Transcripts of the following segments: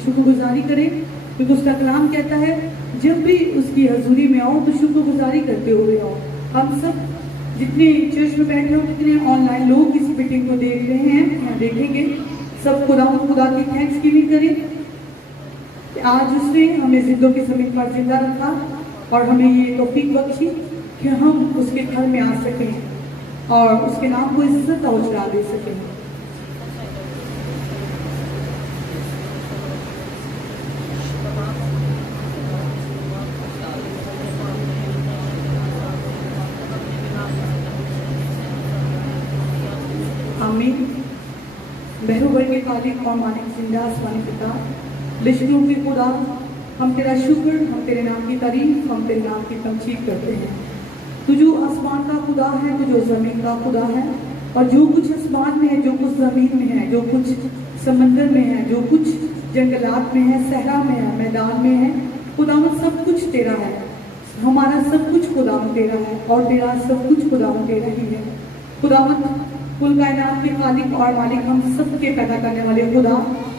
शुक्रगुजारी करें, क्योंकि उसका कलाम कहता है जब भी उसकी हजूरी में आओ तो शुक्रगुजारी करते हुए आओ। हम सब जितने चर्च में बैठे हो, जितने ऑनलाइन लोग इस मीटिंग को देख रहे हैं या देखेंगे, सब खुदा की थैंक्स गिविंग करें। आज उसने हमें जिंदों के समीप पर जिंदा रखा और हमें ये तौफीक बख्शी कि हम उसके घर में आ सकें और उसके नाम को इज्जत और उजला दे सकें। बहरूबर के खालिक और मालिक जिंदा आसमानी पिता, लिश्तों के खुदा, हम तेरा शुक्र, हम तेरे नाम की तारीफ, हम तेरे नाम की तमजीद करते हैं। तू जो आसमान का खुदा है, तू जो ज़मीन का खुदा है, और जो कुछ आसमान में है, जो कुछ ज़मीन में है, जो कुछ समंदर में है, जो कुछ जंगलात में है, सहरा में है, मैदान में है, खुदावंद सब कुछ तेरा है। हमारा सब कुछ खुदावंद तेरा है और तेरा सब कुछ खुदावंद तेरा ही है। खुदावंद कुल कायनात के खालिक और मालिक, हम सब के पैदा करने वाले खुदा,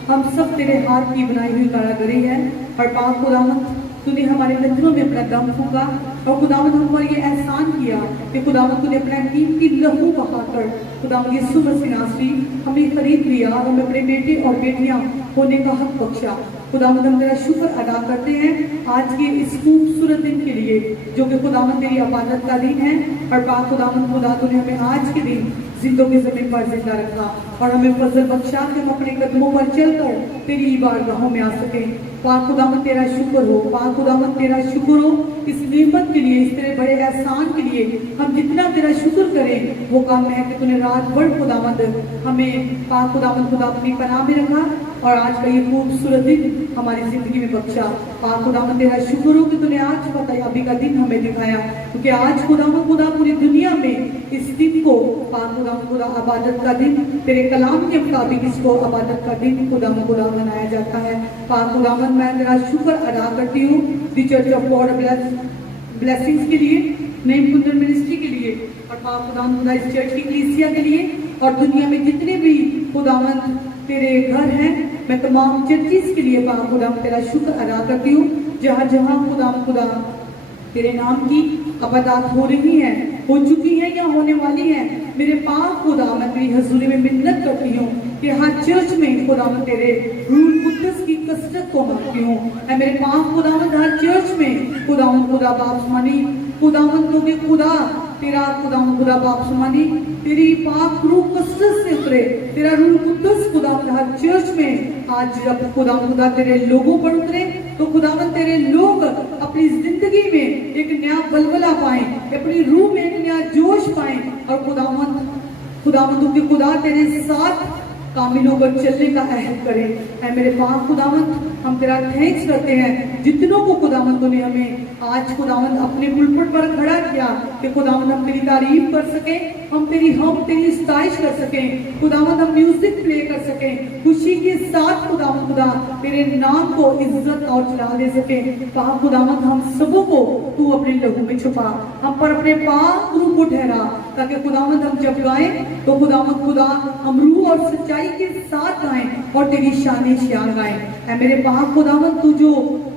हम सब तेरे हाथ की बनाई हुई कारागरी है। और पाक खुदावंद, तूने हमारे नजरों में अपना दम फूंका और खुदावंद हम पर ये एहसान किया कि खुदावंद तूने अपना कीमती लहू बहाकर खुदावंद यीशु मसीह नासरी हमें खरीद लिया और हमें अपने बेटे और बेटियां होने का हक बख्शा। खुदावंद हम तेरा शुक्र अदा करते हैं आज के इस खूबसूरत दिन के लिए जो कि खुदावंद तेरी इबादत का दिन है। और पाक खुदावंद खुदा, तूने हमें आज के दिन जिंदों के ज़मीन पर जिंदा रखा और हमें फजल बख्शा कि हम अपने कदमों पर चलकर तेरी बारगाहों में आ सकें। पाक खुदावंद तेरा शुक्र हो, पाक खुदावंद तेरा शुक्र हो इस नेमत के लिए, इस तेरे बड़े एहसान के लिए। हम जितना तेरा शुक्र करें वो काम है कि तूने रात भर खुदावंद हमें पाक खुदावंद खुदा अपनी पनाह में रखा। और आज का ये खूबसूरत दिन हमारी जिंदगी में बख्शा। पाक खुदावंद तेरा शुक्र हो कि तूने आज फतेहाबी का दिन हमें दिखाया, क्योंकि आज खुदावंद खुदा पूरी दुनिया में इस दिन को पाक खुदावंद खुदा इबादत का दिन, तेरे कलाम के मुताबिक इसको इबादत का दिन खुदावंद खुदा मनाया जाता है। पाक खुदावंद मैं तेरा शुक्र अदा करती हूँ दी चर्च ऑफ गॉड ब्लेसिंग्स के लिए, नेम कुंदन मिनिस्ट्री के लिए, और पाक खुदावंद खुदा इस चर्च की कलीसिया के लिए, और दुनिया में जितने भी खुदावंद तेरे घर हैं, मैं तमाम चर्चिस के लिए पाक खुदावंद तेरा शुक्र अदा करती हूँ। जहाँ जहाँ खुदावंद खुदा तेरे नाम की इबादत हो रही है, हो चुकी है या होने वाली है, मेरे पाक खुदा मैं तेरी हजूरी में मिन्नत करती हूँ कि हर चर्च में खुदावंद तेरे रूह कुद्दस की कसरत को मांगती हूँ। मेरे पाक खुदावंद हर चर्च में खुदावंद खुदा बाप सुमानी, खुदावंद के खुदा तेरा खुदावंद खुदा बाप सुमानी, तेरी पाक रूह कसरत से उतरे, तेरा रूह कुद्दस खुदावंद हर चर्च में आज जब खुदावंद खुदा तेरे लोगों पर उतरे, तो खुदावंद तेरे लोग अपनी जिंदगी में एक नया बलबला पाएं, अपनी रूह में एक नया जोश पाएं, और खुदावंद के खुदा तेरे साथ कामिल होकर चलने का अहद करें। ऐ मेरे पाक खुदावंद हम तेरा थैंक्स करते हैं जितनों को खुदावंद ने हमें आज खुदावंद अपने पुलपट पर खड़ा किया कि खुदावंद हम तेरी तारीफ कर सके, हम तेरी स्ताइश कर सकें, खुदावंद हम म्यूजिक प्ले कर सकें, खुशी के साथ खुदावंद खुदा तेरे नाम को इज्जत और चला दे सके। पाक खुदावंद हम सबों को तू अपने लहू में छुपा, हम पर अपने पाक रूह को ठहरा, ताकि खुदावंद हम जब गाएं तो खुदावंद खुदा हम रूह और सच्चाई के साथ गाएं और तेरी शान शान गाएं। ऐ मेरे पाक खुदावंद तू जो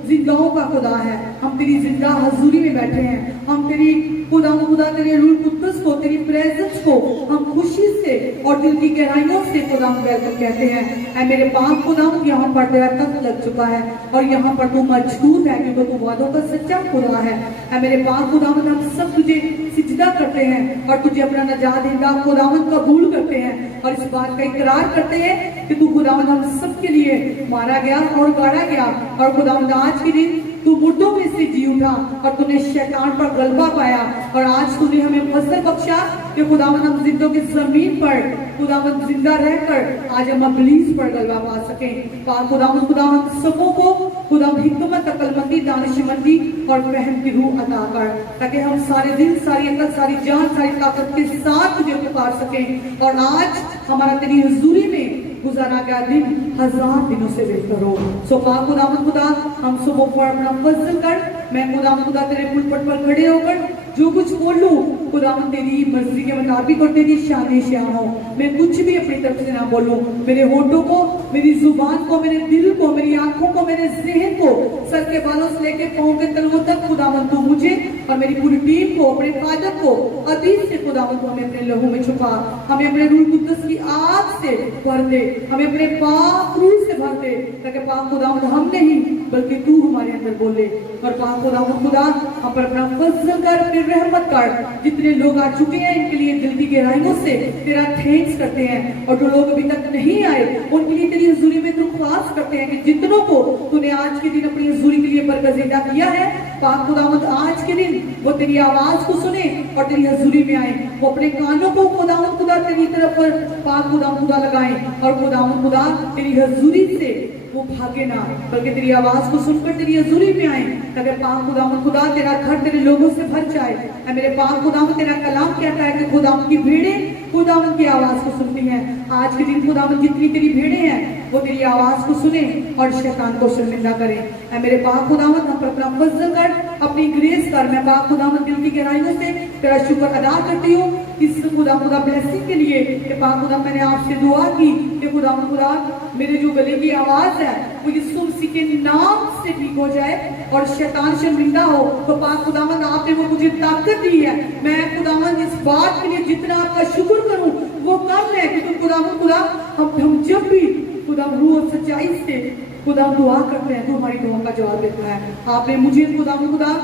जिंदाओं का खुदा है, हम तेरी जिंदा हजूरी में बैठे हैं, हम तेरी खुदावंद खुदा तेरे रूह कुद्दस को, तेरी प्रेजेंस को हम खुशी से और दिल की गहराइयों से खुदावंद वेलकम कहते हैं। ऐ मेरे पाक खुदावंद यहाँ पर तेरा तख्त लग चुका है और यहाँ पर तू मौजूद है, क्योंकि तू वादों का सच्चा खुदा है। ऐ मेरे पाक खुदावंद हम सब तुझे सिजदा करते हैं और तुझे अपना नजात देता खुदावंद कबूल करते हैं, और इस बात का इकरार करते हैं कि तू खुदावंद हम सब के लिए मारा गया और गाड़ा गया, और खुदावंद आज के दिन तू मुर्दों में से जी उठा और तूने शैतान पर गलबा पाया, और आज तूने हमें फजल बख्शा कि खुदावंद हम जिंदों की जमीन पर खुदावंद जिंदा रहकर आज हम इब्लीस पर गलबा पा सके। पाक खुदावंद खुदा हम सबों को खुदावंद हिकमत, अकलमंदी, दानिशमंदी और फहम की रूह अता कर, ताकि हम सारे दिन, सारी अकल, सारी जान, सारी ताकत के साथ तुझे पुकार सकें, और आज हमारा तेरी हुजूरी में गुजारा गया दिन 1000 दिनों से बेहतर हो। सो पाक खुदावंद खुदा हम सबों पर अपना फजल कर, मैं खुदावंद खुदा तेरे पुलपट पर खड़े होकर जो कुछ बोलूं खुदावंद तेरी मर्जी के मुताबिक और तेरी शान शान हो, मैं कुछ भी अपनी तरफ से ना बोलूं, मेरे होठों को, मेरी जुबान को, मेरे दिल को, मेरी आंखों को, मेरे ज़हन को, सर के बालों से लेके पांव के तलवों तक खुदावंद तू मुझे और मेरी पूरी टीम को, अपने फादर को अदीस से खुदावंद को हमें अपने लहू में छुपा, हमें अपने रूह कुद्दस की आग से भर दे, हमें अपने पाक रूह से भर दे, ताकि पाक खुदावंद हम नहीं बल्कि तू हमारे अंदर बोले। और पाक खुदावंद खुदा हम पर अपना फजल कर, अपनी रहमत कर। जितने लोग आ चुके हैं इनके लिए दिल की गहराइयों से तेरा थैंक्स करते हैं, और जो लोग अभी तक नहीं आए उनके लिए तेरी हुजूरी में दरख्वास्त करते हैं कि जितनों को तूने आज के दिन अपनी हुजूरी के लिए बरगज़ेदा किया है, पाक खुदावंद आज के दिन वो तेरी आवाज को सुने और तेरी हुजूरी में आए, वो अपने कानों को खुदावंद खुदा तेरी तरफ पाक खुदावंद खुदा लगाएं, और खुदावंद खुदा तेरी हुजूरी से वो भागे ना, बल्कि तेरी आवाज को सुनकर तेरी हुजूरी में आए, ताकि पाक खुदावंद खुदा तेरा घर तेरे लोगों से भर जाए। मेरे पाक खुदावंद तेरा कलाम कहता है कि खुदावंद की भेड़ें खुदावंद की आवाज को सुनती हैं। आज के दिन खुदावंद जितनी तेरी भेड़ें हैं वो तेरी आवाज को सुने और शैतान को शर्मिंदा करें। मेरे पाक खुदावंद हम पर अपना फजल कर, अपनी ग्रेस कर। मैं पाक खुदावंद दिल की गहराइयों से तेरा शुक्र अदा करती हूँ इस खुदा ब्लेसिंग के लिए कि पाक खुदा मैंने आपसे दुआ की कि खुदा मेरे जो गले की आवाज है वो यीशु मसीह के नाम से ठीक हो जाए और शैतान शर्मिंदा हो। तो पाक खुदावंद आपने वो मुझे ताकत दी है, मैं खुदावंद इस बात के लिए जितना आपका शुक्र करूं वो कम है, क्योंकि खुदावंद खुदा हम जब भी खुदा रूह और सच्चाई से खुदा दुआ करते हैं तो हमारी दुआ का जवाब देता है। आपने मुझे खुदा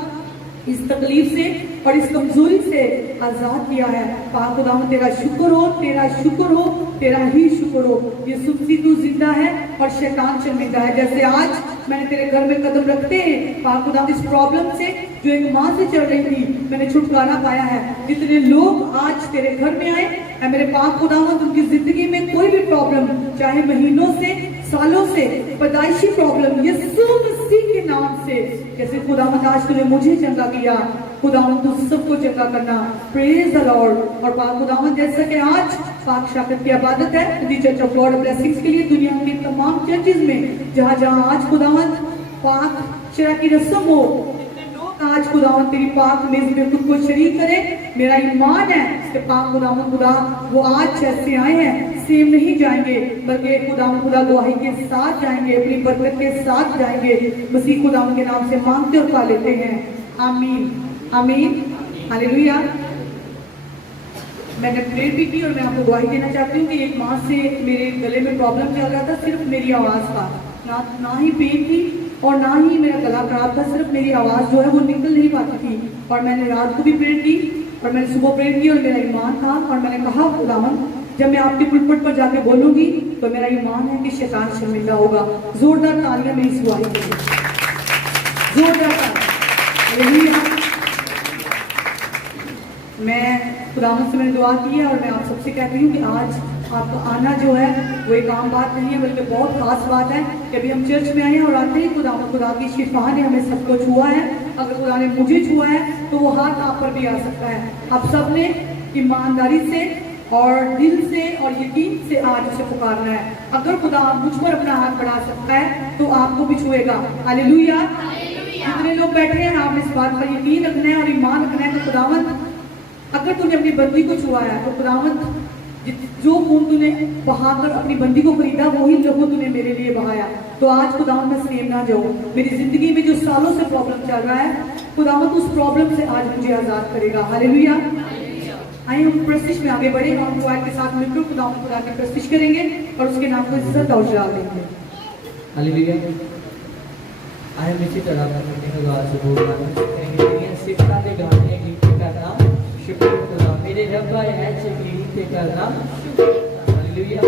इस तकलीफ से और इस कमजोरी से आजाद किया है। पाक खुदावंद तेरा शुक्र हो, तेरा शुक्र हो, तेरा ही शुक्र हो। ये सुनसी तू जिंदा है और शैतान शर्मिंदा है। जैसे आज मैंने तेरे घर में कदम रखते हैं पाक खुदावंद इस प्रॉब्लम से जो एक माँ से चल रही थी, मैंने छुटकारा पाया है। जितने लोग आज तेरे घर में आए मेरे पाक खुदावंद उनकी जिंदगी में कोई भी प्रॉब्लम चाहे महीनों से सालों से पैदाइशी प्रॉब्लम यीशु मसीह के नाम से, जैसे खुदावंद आज तूने मुझे चंगा किया, खुदावंद तू सबको चंगा करना। Praise the Lord. और पाक खुदावंद जैसा कि आज पाक शाकत की इबादत है दी चर्च ऑफ गॉड ब्लेसिंग्स के लिए दुनिया के तमाम चर्चेज में जहाँ जहाँ आज खुदावंद पाक शरा की रस्म हो, आज खुदावंद तेरी पाक मेज में खुद को शरीक करे। मेरा ईमान है कि पाक खुदावंद खुदा वो आज जैसे आए हैं सेम नहीं जाएंगे, बल्कि खुदावंद खुदा गवाही के साथ जाएंगे, अपनी बरकत के साथ जाएंगे। मसीह खुदावंद के नाम से मांगते और पा लेते हैं, आमीन आमीन हालेलुया। मैंने प्रेयर भी की और मैं आपको गवाही देना चाहती हूँ कि एक माह से मेरे गले में प्रॉब्लम चल रहा था, सिर्फ मेरी आवाज़ का, ना ही पेन थी और ना ही मेरा गला खराब था, सिर्फ मेरी आवाज़ जो है वो निकल नहीं पाती थी। और मैंने रात को भी प्रेयर की और मैंने सुबह प्रेयर की और मेरा ईमान था और मैंने कहा खुदावंद जब मैं आपके पुलपट पर जाके बोलूंगी तो मेरा ईमान है कि शैतान शर्मिंदा होगा। जोरदार तालियां मेरी सुवाई के लिए, जोरदार तालियां। मैं खुदावंद से मैंने दुआ की है और मैं आप सबसे कहती हूँ कि आज आपका आना जो है वो एक आम बात नहीं है, बल्कि बहुत खास बात है कि अभी हम चर्च में आए हैं और आते ही खुदा की शिफा ने हमें सबको छुआ है। अगर खुदा ने मुझे छुआ है तो वो हाथ आप पर भी आ सकता है। आप सब ने ईमानदारी से और दिल से और यकीन से आज उसे पुकारना है। अगर खुदा मुझ पर अपना हाथ बढ़ा सकता है तो आपको भी छुएगा। हालेलुया। जितने लोग बैठे हैं आप इस बात पर यकीन रखना है और ईमान रखना है कि खुदावंद अगर तूने अपनी बंदी को छुआ है तो खुदावंद जो खून तूने बहाकर अपनी बंदी को खरीदा वही लहू तूने मेरे लिए बहाया। तो आज खुदावंद मैं सेम ना जाऊं, मेरी जिंदगी में जो सालों से प्रॉब्लम चल रहा है खुदावंद उस प्रॉब्लम से आज मुझे आजाद करेगा। हालेलुया। आइए हम प्रस्तिश में आगे बढ़े, हम क्वायर के साथ मिलकर खुदावंद खुदा की प्रस्तिश करेंगे और उसके नाम को इज्जत और जलाल देंगे। हालेलुया। आए इसी तरह से बोलना सिखा दे गाने गीत का नाम शुक्र खुदा मेरे रब्बा है गीत का नाम हालेलुया।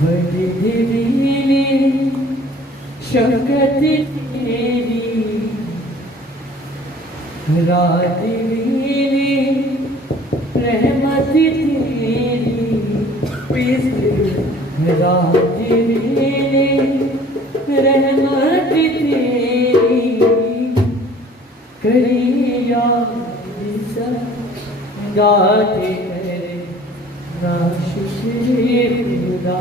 बड़ी दिली शौकत तेरी रात नीली रहमत तेरी रात नीली रहमत तेरी करिया गाते मेरे ना शुक्र खुदा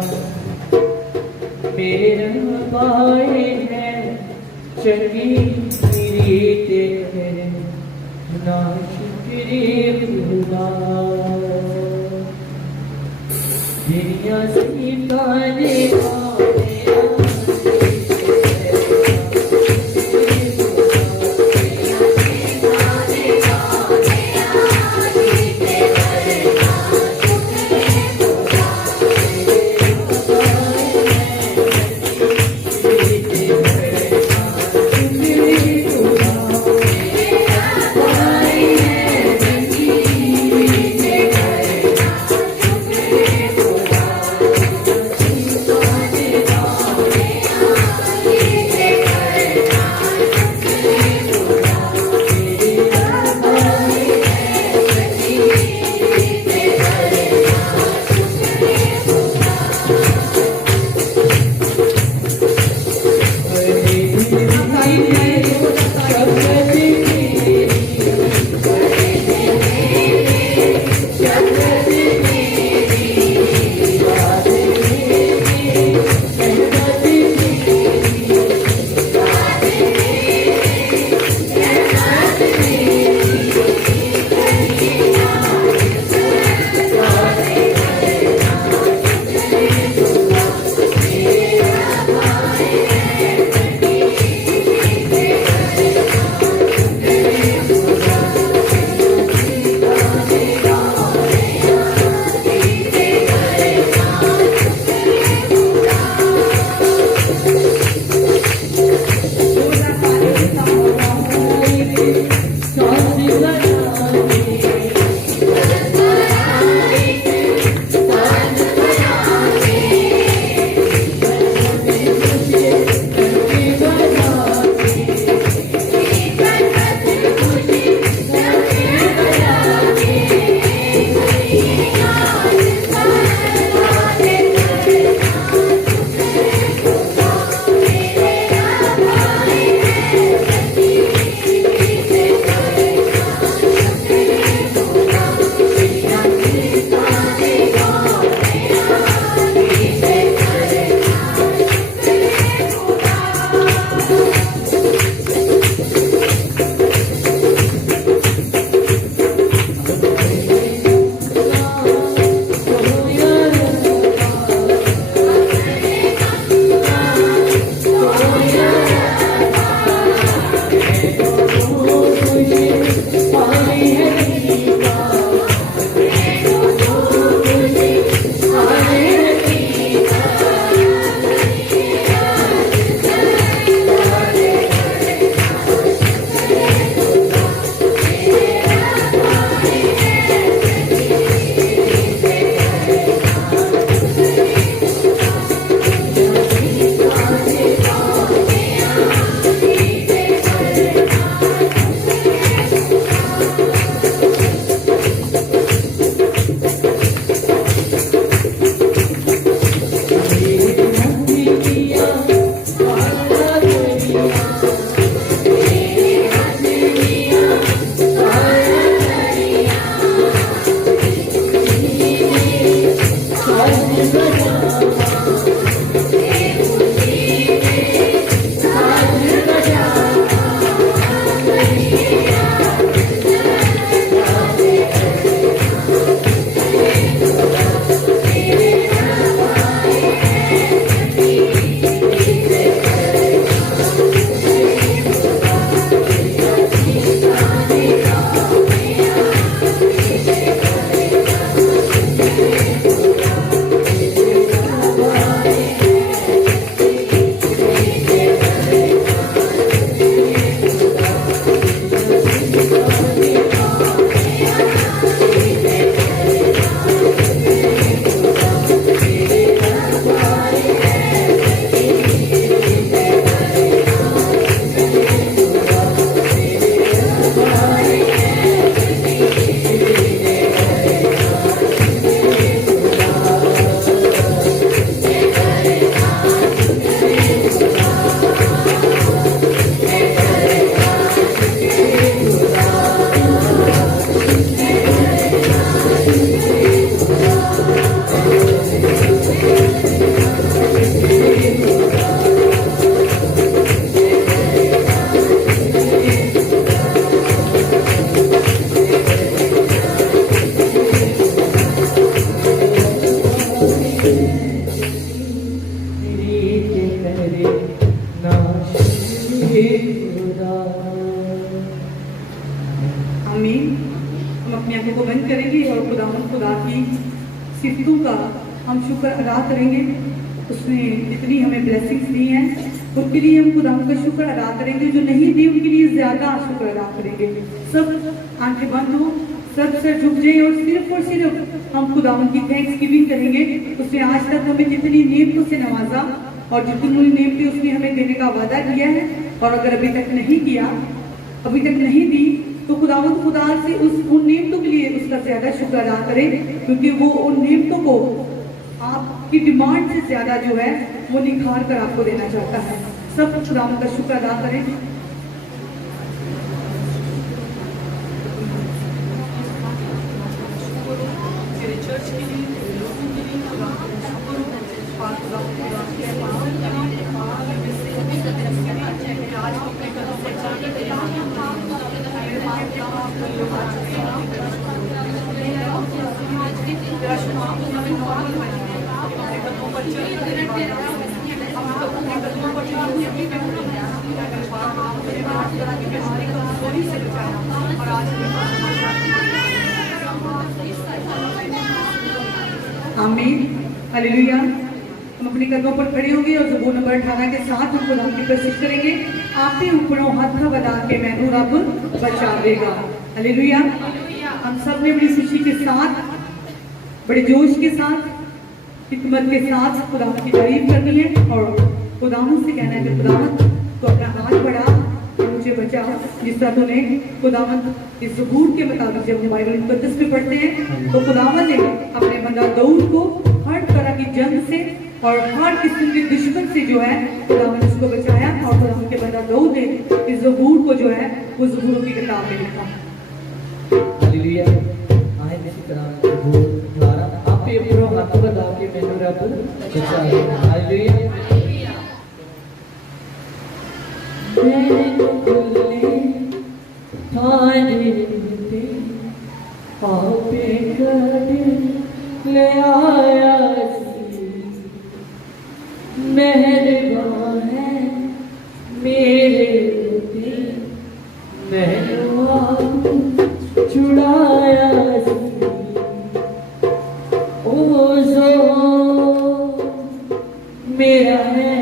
मेरे पाए हैं चंगी मेरी तेरे ना शुक्र खुदा दुनिया से ताने सिफतों का हम शुक्र अदा करेंगे। उसने जितनी हमें ब्लेसिंग्स दी हैं उनके लिए हम खुदा का शुक्र अदा करेंगे, जो नहीं दी उनके लिए ज़्यादा शुक्र अदा करेंगे। सब आंखें बंद हो, सब सर झुक जाए और सिर्फ हम खुदा की थैंक्स गिविंग करेंगे। उसने आज तक हमें जितनी नेमतों से नवाजा और जितनी नेमतें उसने हमें देने का वादा किया है, और अगर अभी तक नहीं किया, अभी तक नहीं दी, तो खुदा से उन नेमतों के लिए उसका ज्यादा शुक्र अदा करें, क्योंकि वो उन नेमतों को आपकी डिमांड से ज्यादा जो है वो निखार कर आपको देना चाहता है। सब खुदा का शुक्र अदा करें। चर्च के लिए, लोगों के लिए खुदा का शुक्र हो। आज अपने कदम पर चलकर आमीन, हालेलुया। हम अपने कदमों पर खड़े होंगे और ज़बूर नंबर 18 के साथ हम खुदा की प्रशंसा करेंगे। आप ही ऊपरों हाथ बना के मैनू रब बचा देगा। हालेलुया। हम सब ने बड़ी खुशी के साथ, बड़े जोश के साथ, हिकमत के साथ खुदा की तारीफ करनी है और खुदावंद से कहना है कि खुदावंद तो अपना हाथ बढ़ा, मुझे बचा। जिस तरह तूने खुदावंद इस ज़बूर के मुताबिक जब हम बाइबल मुकद्दस में पढ़ते हैं तो खुदावंद ने अपने बंदा दाऊद को हर तरह की जंग से और हर किस्म के दुश्मन से जो है खुदावंद उसको बचाया, और खुदावंद के बंदा दाऊद ने इस ज़बूर को जो है वो ज़बूरों की किताब में लिखा। हालेलुया। आए इसी तरह ज़बूर 12 आप पे अपना हाथ बढ़ा के मैनू रब बचा देगा। हालेलुया। मैंने खुले थाने पे आपे कद ले आया सी, मेहरबान है मेरे पे, मैनू आप छुड़ाया सी। ओ जो मेरा है,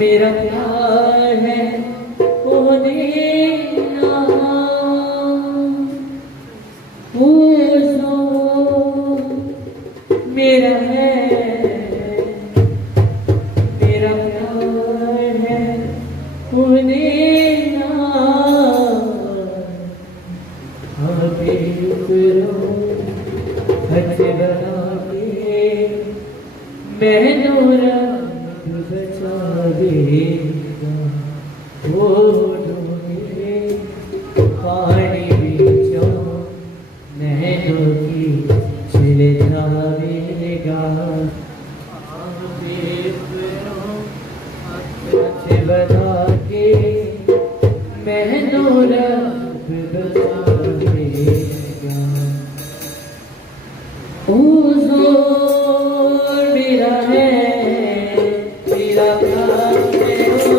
मेरा प्यार है ओ देना, ओ जो मेरा है, मेरा प्यार है ओ देना। अबे करो हथ बना के मैनू रब बचा देगा। वो डूबे पानी बीचों नैनों की चले जाएगा। हाथ बना के मैनू रब बचा देगा। ओ ज़ोर मेरा है, मेरा प्यार है ओ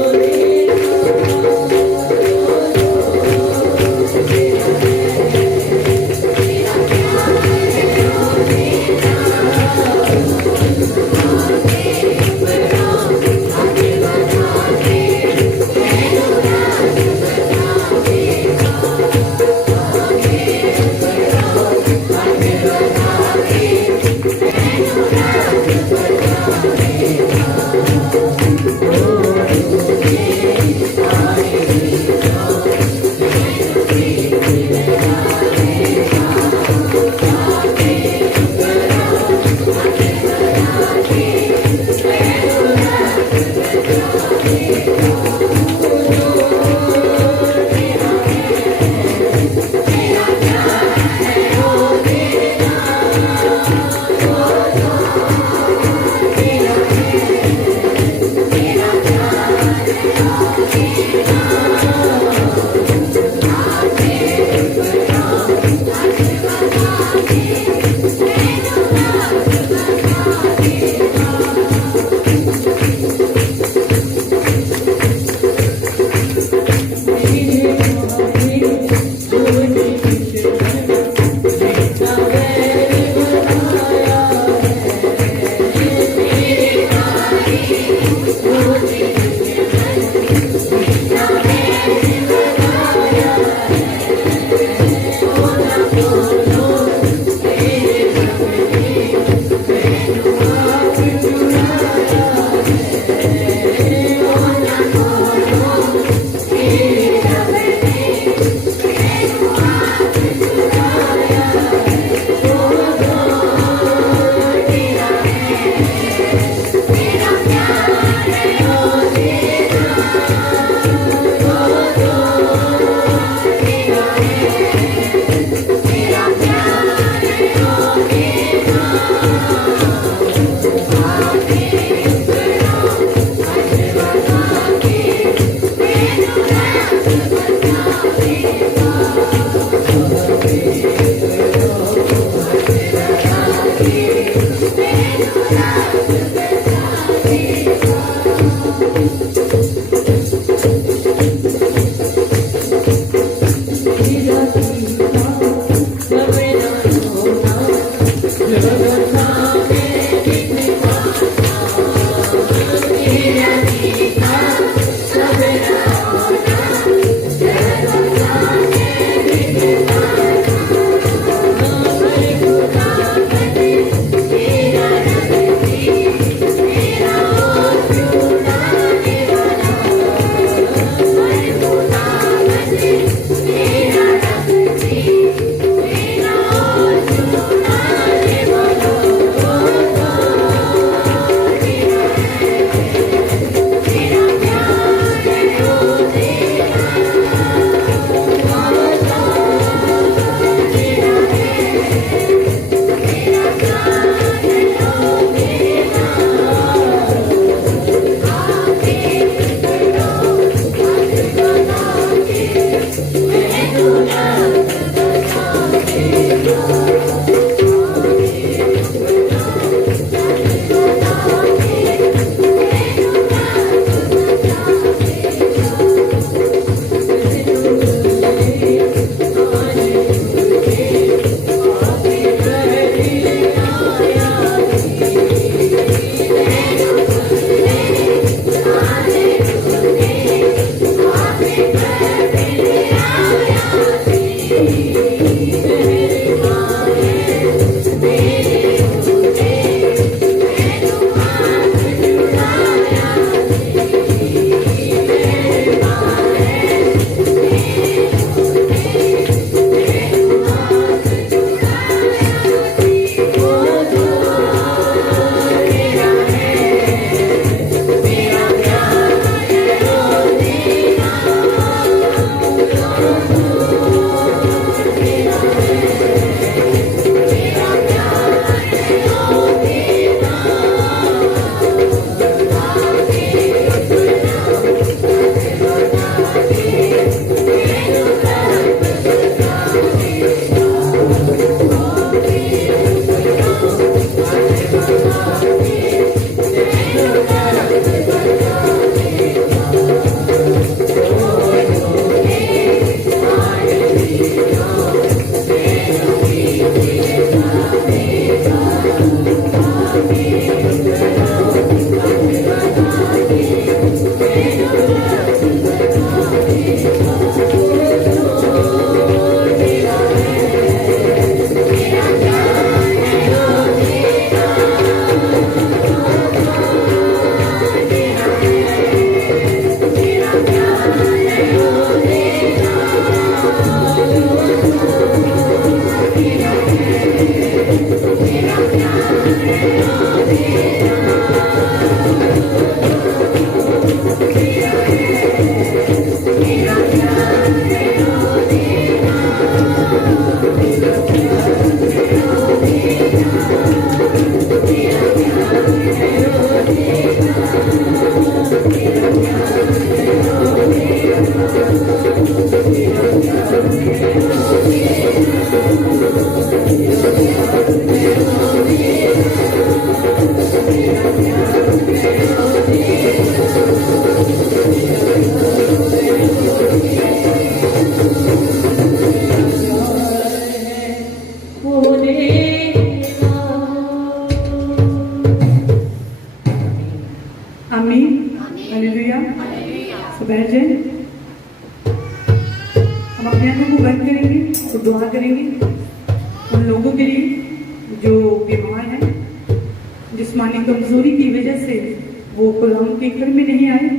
बैठ जाए। हम अपने आंखों को बंद करेंगे और दुआ करेंगे उन लोगों के लिए जो बीमार हैं, जिस्मानी कमजोरी की वजह से वो खुदाम के घर में नहीं आए,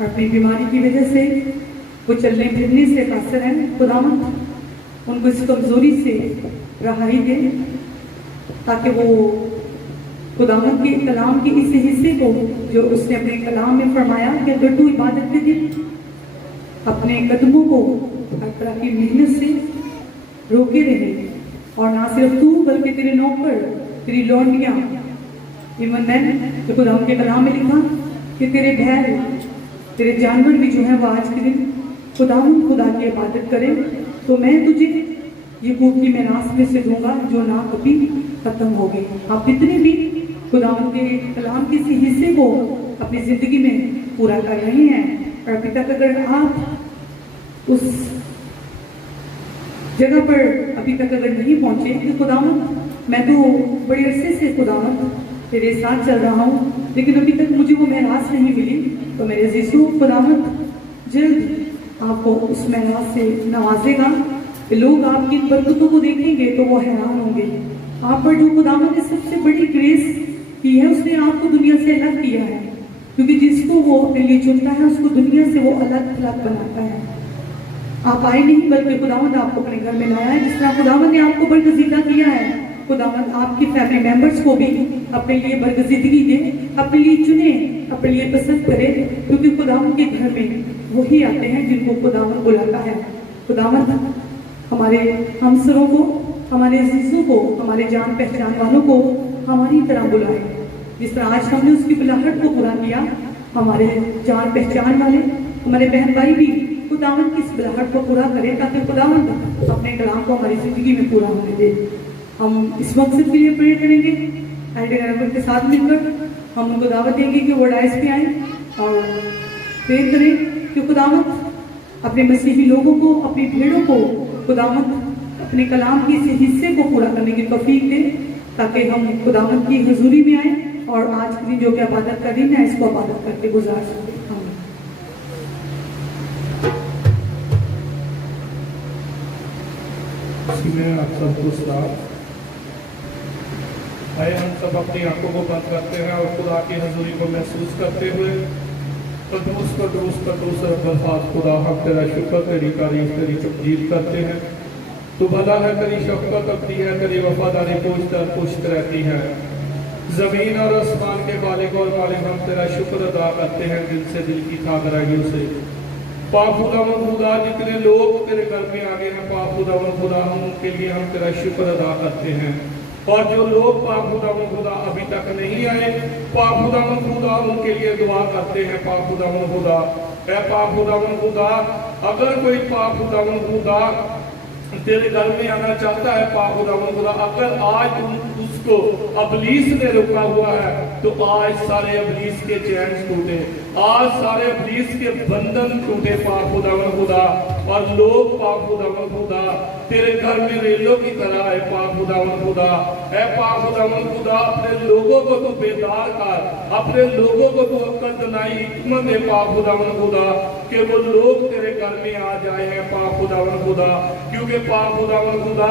अपनी बीमारी की वजह से वो चलने फिरने से कासर हैं। खुदाम उनको इस कमजोरी से रहाई दे ताकि वो खुदावंद के कलाम के इस हिस्से को जो उसने अपने कलाम में फरमाया कि अगर तू इबादत के दिन अपने कदमों को हर तरह की मेहनत से रोके रहे, और ना सिर्फ तू बल्कि तेरे नौकर, तेरी लौंडियां, इवन मैन तो खुदावंद के कलाम में लिखा कि तेरे बैल, तेरे जानवर भी जो है वो आज के दिन खुदावंद खुदा की इबादत करें, तो मैं तुझे ये खूब की मैरास में से दूंगा जो ना कभी खत्म होगी। आप जितने भी खुदावंद के कलाम के इसी हिस्से को अपनी ज़िंदगी में पूरा कर रहे हैं। और अभी तक अगर आप उस जगह पर अभी तक अगर नहीं पहुंचे कि खुदावंद मैं तो बड़े अरसे से खुदावंद तेरे साथ चल रहा हूँ, लेकिन अभी तक मुझे वो महराज नहीं मिली, तो मेरे यीशु खुदावंद जल्द आपको उस महराज से नवाजेगा कि लोग आपकी बरकतों को देखेंगे तो वो हैरान होंगे। आप पर जो खुदावंद ने सबसे बड़ी ग्रेस की है, उसने आपको दुनिया से अलग किया है, क्योंकि जिसको वो अपने लिए चुनता है उसको दुनिया से वो अलग थलग बनाता है। आप आए नहीं, बल्कि खुदावंद आपको अपने घर में लाया है। जिस तरह खुदावंद ने आपको बरगजीदा किया है, खुदावंद आपकी फैमिली मेंबर्स को भी अपने लिए बरगजीदगी दे, अपने लिए चुने, अपने लिए पसंद करे, क्योंकि खुदावंद के घर में वही आते हैं जिनको खुदावंद बुलाता है। खुदावंद हमारे हमसरों को, हमारे अजीजों को, हमारे जान पहचान वालों को हमारी तरह बुलाए। जिस तरह आज हमने उसकी बुलाहट को पूरा किया, हमारे जान पहचान वाले हमारे बहन भाई भी खुदावंद की इस बुलाहट को पूरा करें, ताकि खुदावंद अपने कलाम को हमारी जिंदगी में पूरा होने दे। हम इस मकसद के लिए प्रे करेंगे। एल्डर के साथ मिलकर हम उनको दावत देंगे कि वो डायस पे आए और प्रे करें कि खुदावंद अपने मसीही लोगों को, अपनी भेड़ों को खुदावंद अपने कलाम के इस हिस्से को पूरा करने की तौफीक दे, ताकि हम खुदावंद की हुजूरी में आए और आज के दिन जो कि इबादत का दिन है, इसको इबादत करके गुजार सकें। में आप सबको सलाम। आइए हम सब अपनी आंखों को बंद करते हैं और खुदा की हजूरी को महसूस करते हुए कदूस बरसात खुदा हम तेरा शुक्र, तेरी तारीफ, तेरी तकदीर करते हैं। तो भला है, तेरी शफकत अपनी है, तेरी वफादारी पुष्ट रहती है। जमीन और आसमान के मालिक और मालिक हम तेरा शुक्र अदा करते हैं दिल से, दिल की खागराइयों से। पाक खुदा जितने लोग तेरे घर में आ गए हैं, पाक खुदा हम उनके लिए हम तेरा शुक्र अदा करते हैं। और जो लोग पाक खुदा अभी तक नहीं आए, पाक खुदा उनके लिए दुआ करते हैं। पाक खुदा है, पाक खुदा अगर कोई पाक खुदा तेरे घर में आना चाहता है, पाक खुदा अगर आज उसको अबलीस ने रुका हुआ है, तो आज सारे अबलीस के चैन टूटे, आज सारे अबलीस के बंधन टूटे पाक खुदा। और लोग पाक खुदा तेरे घर में रेलों की तरह है पाक खुदा है। पाक खुदा अपने लोगों को तो बेदार कर, अपने लोगों को तो अक्ल दिलाई, हिकमत है पाक खुदा कि वो लोग तेरे घर में आ जाए हैं पाक खुदा। क्योंकि पाक खुदा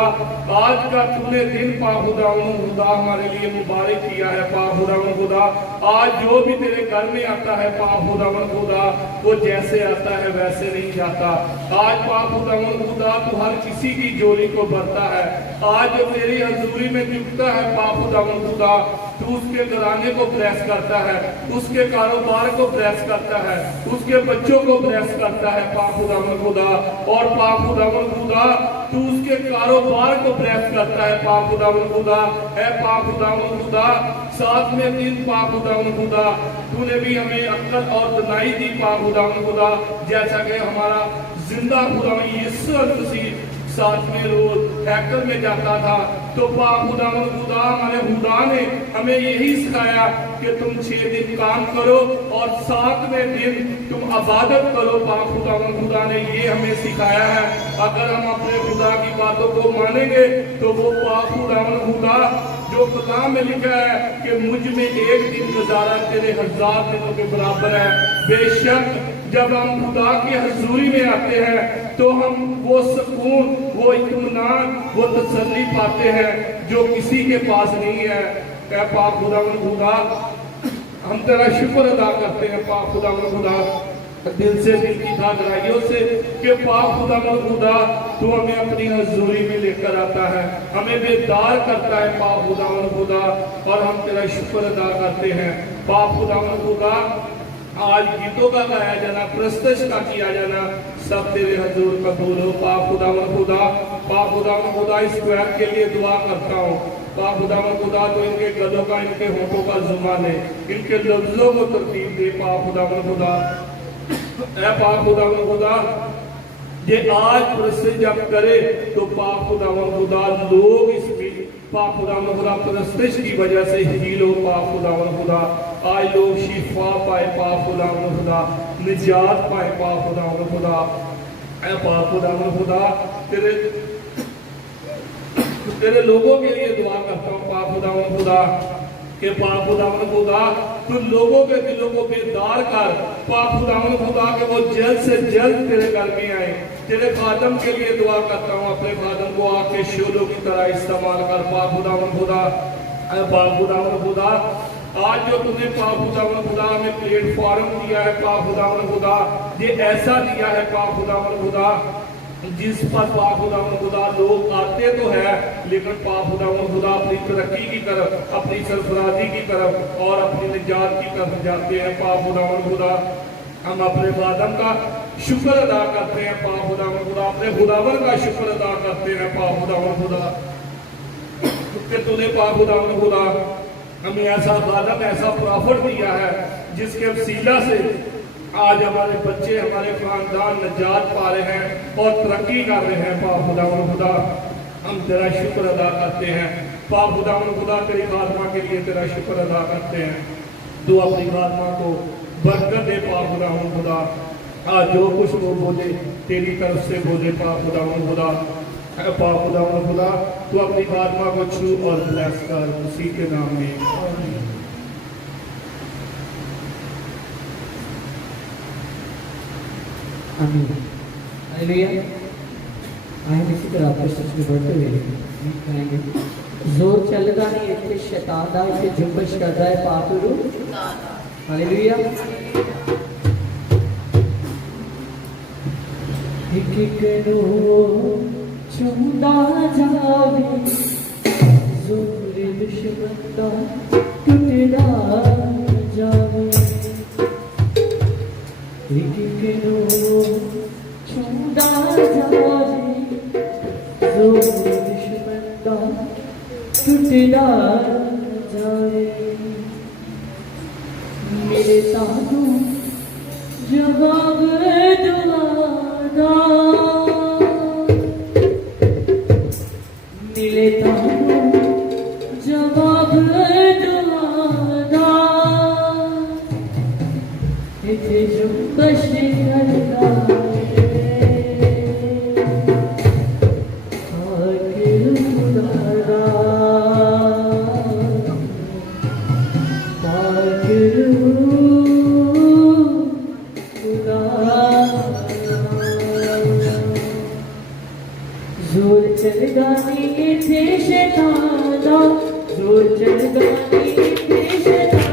आज का तूने दिन पाक खुदा हमारे लिए मुबारक किया है पाक खुदा। आज जो भी तेरे घर में आता है पाक खुदा वो जैसे आता है वैसे नहीं जाता। आज पाक खुदा तू हर किसी की जोड़ी को भरता है। आज जो तेरी हजूरी में जुटता है पाक खुदा, तू उसके घराने को ब्लेस करता है, उसके कारोबार को ब्लेस करता है, उसके बच्चों को ब्लेस करता है पाक खुदा। और पाक खुदा तू उसके कारोबार को ब्लेस करता है पाक खुदा है। पाक खुदा साथ में दिन पाक खुदा तूने भी हमें अक्ल और दनाई दी पाक खुदा। जैसा कि हमारा जिंदा खुदा यीशु मसीह साथ में रोज हैकल में जाता था, तो पाक खुदा हमारे खुदा ने हमें यही सिखाया कि तुम 6 दिन काम करो और 7वें दिन तुम इबादत करो। पाक खुदा ने ये हमें सिखाया है। अगर हम अपने खुदा की बातों को मानेंगे तो वो पाक खुदा जो कलाम में लिखा है कि मुझ में एक दिन गुजारा तेरे 1000 दिनों के बराबर है। बेशक जब हम खुदा की हजूरी में आते हैं तो हम वो सुकून, वो इत्मीनान, वो तसल्ली पाते हैं जो किसी के पास नहीं है। पाक खुदा हम तेरा शुक्र अदा करते हैं पाक खुदा दिल से, दिल की खागराइयों से कि पाक खुदा तू हमें अपनी हजूरी में लेकर आता है, हमें बेदार करता है पाक खुदा। और हम तेरा शुक्र अदा करते हैं पाक खुदा। आज गीतों का गाया जाना, प्रस्तुत का किया जाना सब तेरे हजूर कबूल हो पाक खुदा। पाक खुदा इस क्वायर के लिए दुआ करता हूँ पाक खुदा तो इनके गलों का, इनके होठों का जुबान है, इनके लफ्जों को तरतीब दे पाक खुदा। ऐ पाक खुदा ये आज प्रस्तुत जब करे तो पाक खुदा लोग इसमें पाक खुदावन खुदा परस्तिश की वजह से हील हो पाक खुदावन खुदा, आज लोग शिफा पाए पाक खुदावन खुदा, निजात पाए पाक खुदावन खुदा। ऐ पाक खुदावन खुदा तेरे लोगों के लिए दुआ करता हूँ पाक खुदावन खुदा कि पाक खुदावन खुदा तू लोगों के दिलों को बेदार कर पाक खुदावन खुदा के वो जल्द से जल्द तेरे घर में आए। तेरे खादम के लिए दुआ करता हूँ, अपने खादम को आके शोलों की तरह इस्तेमाल कर पाक खुदावन खुदा। पाक खुदावन खुदा आज जो तूने पाक खुदावन खुदा हमें प्लेटफॉर्म दिया है पाक खुदावन खुदा, ये ऐसा दिया है पाक खुदावन खुदा जिस पर पाक खुदावन खुदा लोग आते तो है लेकिन पाक खुदावन खुदा अपनी तरक्की की तरफ, अपनी सरफराजी की तरफ और अपनी निजात की तरफ जाते हैं पाक खुदावन खुदा। हम अपने खादम का शुक्र अदा करते हैं पाक खुदावन खुदा, अपने खुदावन का शुक्र अदा करते हैं पाक खुदावन खुदा कि तूने पाक खुदावन खुदा हमें ऐसा खादम, ऐसा प्रॉफिट दिया है जिसके वसीला से आज हमारे बच्चे, हमारे खानदान निजात पा रहे हैं और तरक्की कर रहे हैं पाक खुदावन खुदा। हम तेरा शुक्र अदा करते हैं पाक खुदावन खुदा, तेरी खादमा के लिए तेरा शुक्र अदा करते हैं। तू अपनी खादमा को बरकत दे पाक खुदावन खुदा। आज जो कुछ वो बोले तेरी तरफ से बोले पाक खुदावन खुदा। पाक खुदावन खुदा तू अपनी खादमा को छू और ब्लेस कर उसी के नाम में। आमीन। हालेलुया। आए इसी तरह आपके सच में बढ़ते हुए गीत गाएंगे। जोर चलदा नहीं इतने शैतान दा, इतने जुम्बश करदा है पाप रू। हालेलुया। एक एक रो चुंदा जावे, जोर दुश्मन का टूटदा जावे। एक एक रो चुंदा जावे, जोर दुश्मन का टूटदा जावे। मेरे तानू जवाब दुआदा, मिले तानू जवाब दुआदा। इथे जुम्बश करदा आके खुदादा, आके जोर चल गानी थे शैताना, जोर चल गानी थे शैताना।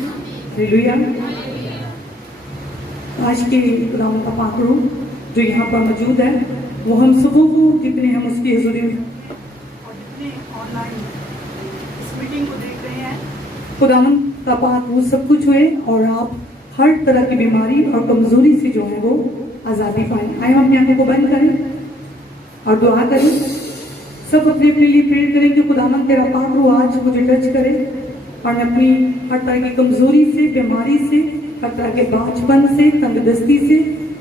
हालेलुया। आज के खुदावंद का पाक रूह जो यहाँ पर मौजूद है वो हम सबों को जितने हम उसकी हुजूरी और जितने ऑनलाइन इस मीटिंग को देख रहे हैं खुदावंद का पाक वो सब कुछ हुए और आप हर तरह की बीमारी और कमजोरी से जो है वो आज़ादी पाएं। आए हम अपनी आंखों को बंद करें और दुआ करें। सब अपने अपने लिए प्रेयर करें कि खुदावंद तेरा पाक रूह आज मुझे टच करे और मैं अपनी हर तरह की कमजोरी से, बीमारी से, हर तरह के बांझपन से, तंगदस्ती से,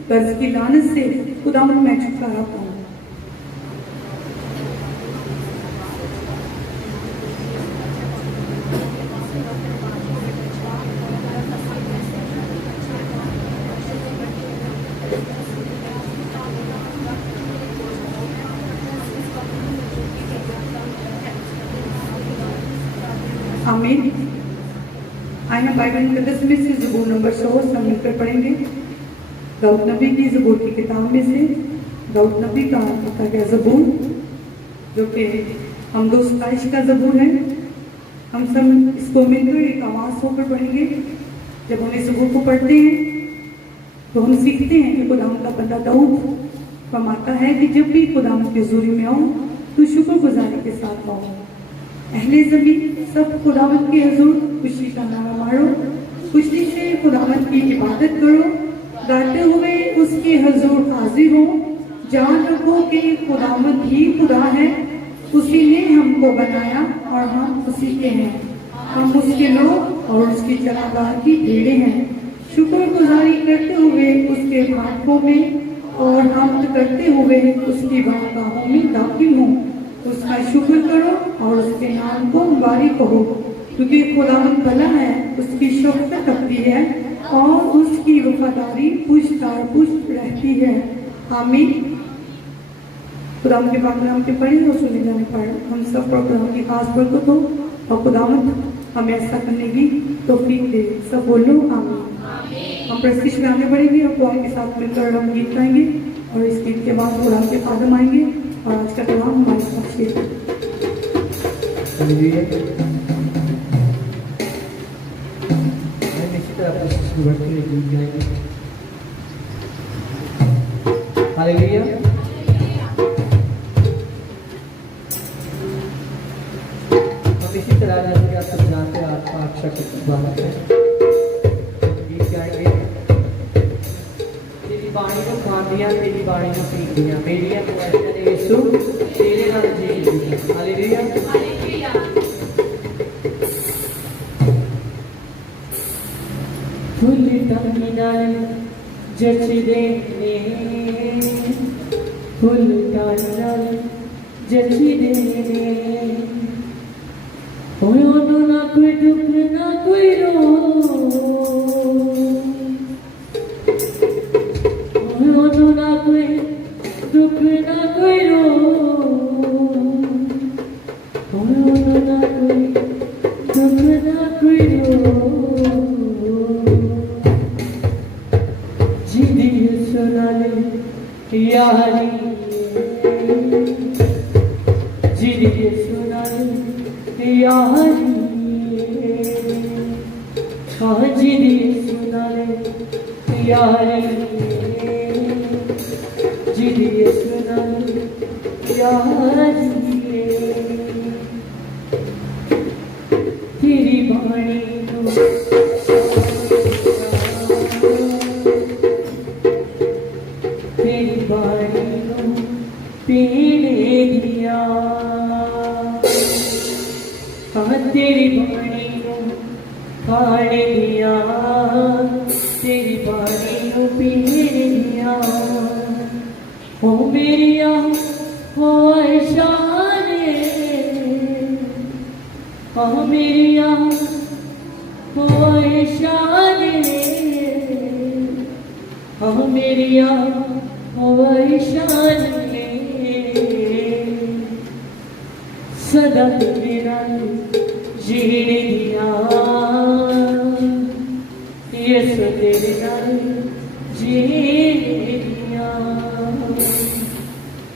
कर्ज की लानत से खुदावंद मैं छुटकारा पाऊं। आमीन। आइए हम बाइबल मुकद्दस में से ज़बूर नंबर 100 सब मिलकर पढ़ेंगे। दाऊद नबी की ज़बूर की किताब में से दाऊद नबी का लिखा गया ज़बूर जो कि हमदो सताइश का ज़बूर है। हम सब इसको मिलकर एक आवाज़ होकर पढ़ेंगे। जब हम इस ज़बूर को पढ़ते हैं तो हम सीखते हैं कि खुदावंद का बंदा दाऊद फरमाता है कि जब भी खुदावंद की हुजूरी में आऊँ तो शुक्रगुजारी के साथ आऊँ। अहले ज़मीन सब खुदावंद के हुजूर खुशी का नारा मारो, खुशी से खुदावंद की इबादत करो, गाते हुए उसके हुजूर हाजिर हो। जान रखो कि खुदावंद ही खुदा है, उसी ने हमको बनाया और हम उसी के हैं। हम उसके लोग और उसकी चरागाह की भेड़े हैं। शुक्रगुजारी करते हुए उसके फाटकों में और हम्द करते हुए उसकी बारगाहों में दाखिल हो। उसका शुक्र करो और उसके नाम को मुबारक कहो, क्योंकि खुदावंद भला है, उसकी शफ़क़त अपनी है और उसकी वफादारी पुश्तार पुश्त रहती है। आमीन। खुदावंद के पाक नाम के पढ़े और सुने जाने पर हम सब पर खुदावंद की खास बरकत हो और खुदावंद हमें ऐसा करने की तौफीक दे। सब बोलो आमीन। हम प्रस्तुति में आगे बढ़ेंगे और खुदा के साथ मिलकर हम गीत गाएंगे और इस गीत के बाद खुदा के खादम आएंगे और आज का कलाम हमारे साथ शेयर हालेलुया। हम इसी तरह जैसे कि आप सब जानते हैं आत्मा अक्षर की बात है गीत गाएंगे। तेरी बाणी को खान दिया, तेरी बाणी को पी दिया, मेरी यीशु तेरे नाम जी दिया। हालेलुया। फूल टांगी नाल जच देने, फूल टांगी नाल जच देने, ओनो ना कोई दुख ना कोई रो, ओनो ना कोई दुख ना कोई रो, ओनो ना कोई दुख ना कोई रो। जिदी सुनाले यारी, जिदी सुनाले यारी, हाँ जिदी सुनाले यारी, जिदी सुनाले यारी। तेरी बाणी तेरी बाणी पीने दिया, हाँ तेरी बाणी खाने दिया, तेरी बाणी पीने दिया। हो मेरिया हो ऐशाने, हो मेरिया हो ऐशाने, हो मेरिया हो ऐशाने, सदा मेरा जीने दिया, यीशु तेरे नाल जीने दिया,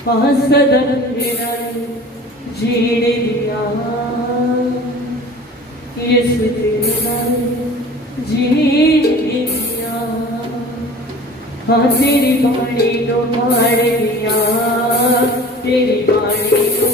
हाँ सदा मेरा जीने दिया, यीशु तेरे नाल हाँ तेरी बाणी नो मार दिया, तेरी बाणी नो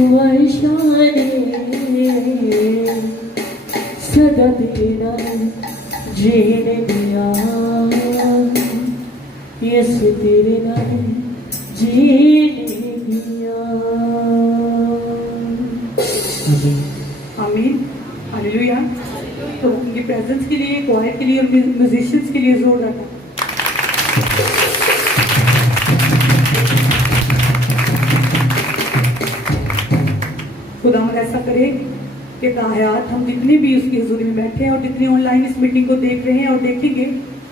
आशाने सदा तेरा जीने दिया यस तेरे नाम जीने दिया। आमीन, हालेलुया। तो उनकी प्रेजेंस के लिए, क्वायर के लिए और म्यूजिशियंस के लिए जोर रखा। खुदावंद ऐसा करे कि ताहयात हम जितने भी उसकी हुजूरी में बैठे हैं और जितने ऑनलाइन इस मीटिंग को देख रहे हैं और देखेंगे,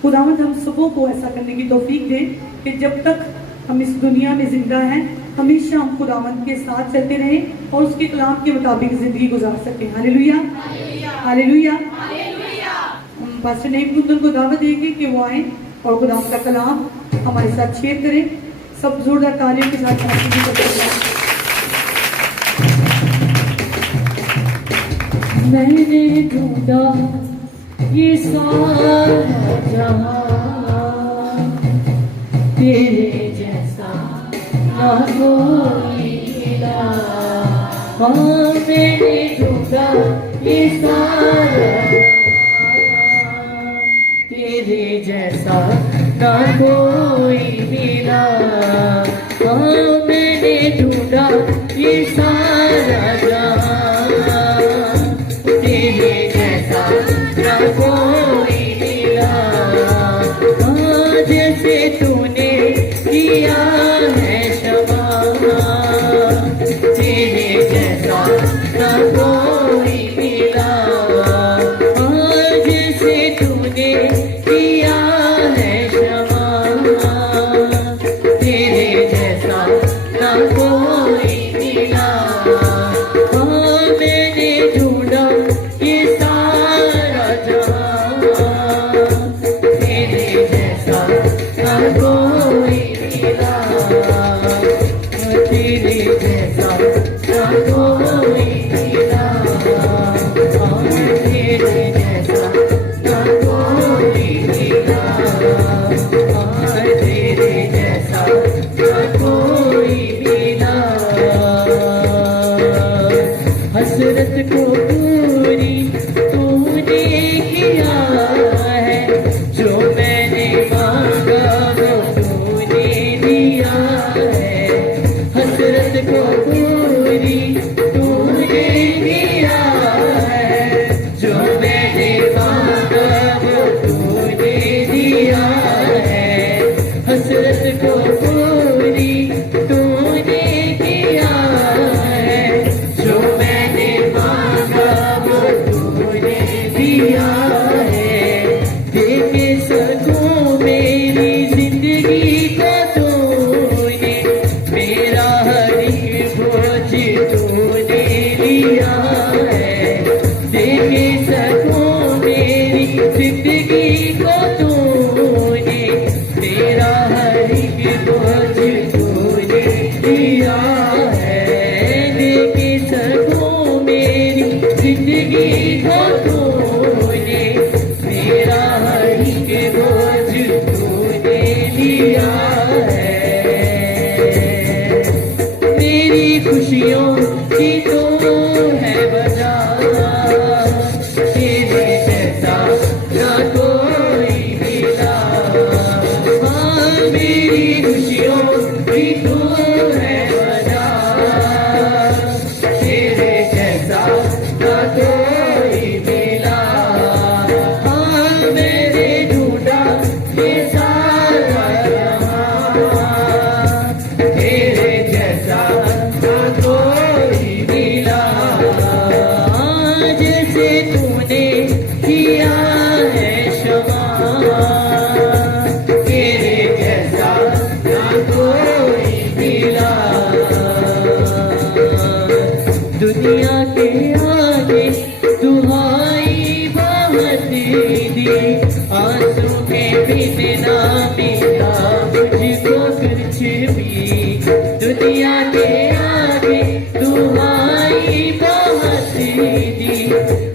खुदावंद हम सबों को ऐसा करने की तौफीक दे कि जब तक हम इस दुनिया में जिंदा हैं हमेशा हम खुदावंद के साथ चलते रहें और उसके कलाम के मुताबिक जिंदगी गुजार सकें। Hallelujah, hallelujah. हम पास्टर नईम कुंदन को दावत देंगे कि वो आए और खुदावंद का कलाम हमारे साथ शेयर करें। सब जोरदार तालियों के साथ मैंने ढूंढा ये सारा जहां तेरे जैसा ना कोई मिला। हाँ मैंने ढूंढा ये सारा जहां तेरे जैसा ना कोई मिला। हाँ मैंने ढूंढा ये सारा जहां तेरे जैसा ना कोई मिला। हाँ जैसे तूने किया है क्षमा तेरे जैसा ना कोई मिला। हाँ जैसे तूने किया है क्षमा तेरे जैसा ना कोई मिला। हाँ मैंने ढूंढा ये सारा जहां तेरे जैसा ना कोई मिला। तेरे जैसा ना कोई मिला। तेरे जैसा ना कोई मिला। तेरे जैसा ना कोई मिला। हसरत को पूरी तूने किया है, जो मैंने मांगा वो तूने दिया है। हसरत को पूरी तूने किया है, जो मैंने मांगा वो तूने दिया है। हसरत को पूरी तूने किया है, जो मैंने मांगा वो तूने दिया है। देखे सकूं मेरी जिंदगी को तूने, मेरा हर एक बोझ तूने लिया है। देखे सकूं मेरी जिंदगी को तूने, मेरा हर एक बोझ तूने लिया है। देखे सकूं मेरी जिंदगी को तूने, मेरा हर एक बोझ तूने लिया है। मेरी खुशियों की तो है वजह, तेरे जैसा ना कोई मिला। हाँ मेरी खुशियों की तो है वजह, तेरे जैसा ना कोई मिला। हाँ मैंने ढूंढा ये सारा जहां तेरे जैसा ना कोई मिला। हाँ जैसे तूने किया है क्षमा तेरे जैसा ना कोई मिला। दुनिया के आगे दुहाई बहुत दी, आंसू में भी ना मिला मुझको कुछ भी। दुनिया के आगे दुहाई बहुत दी,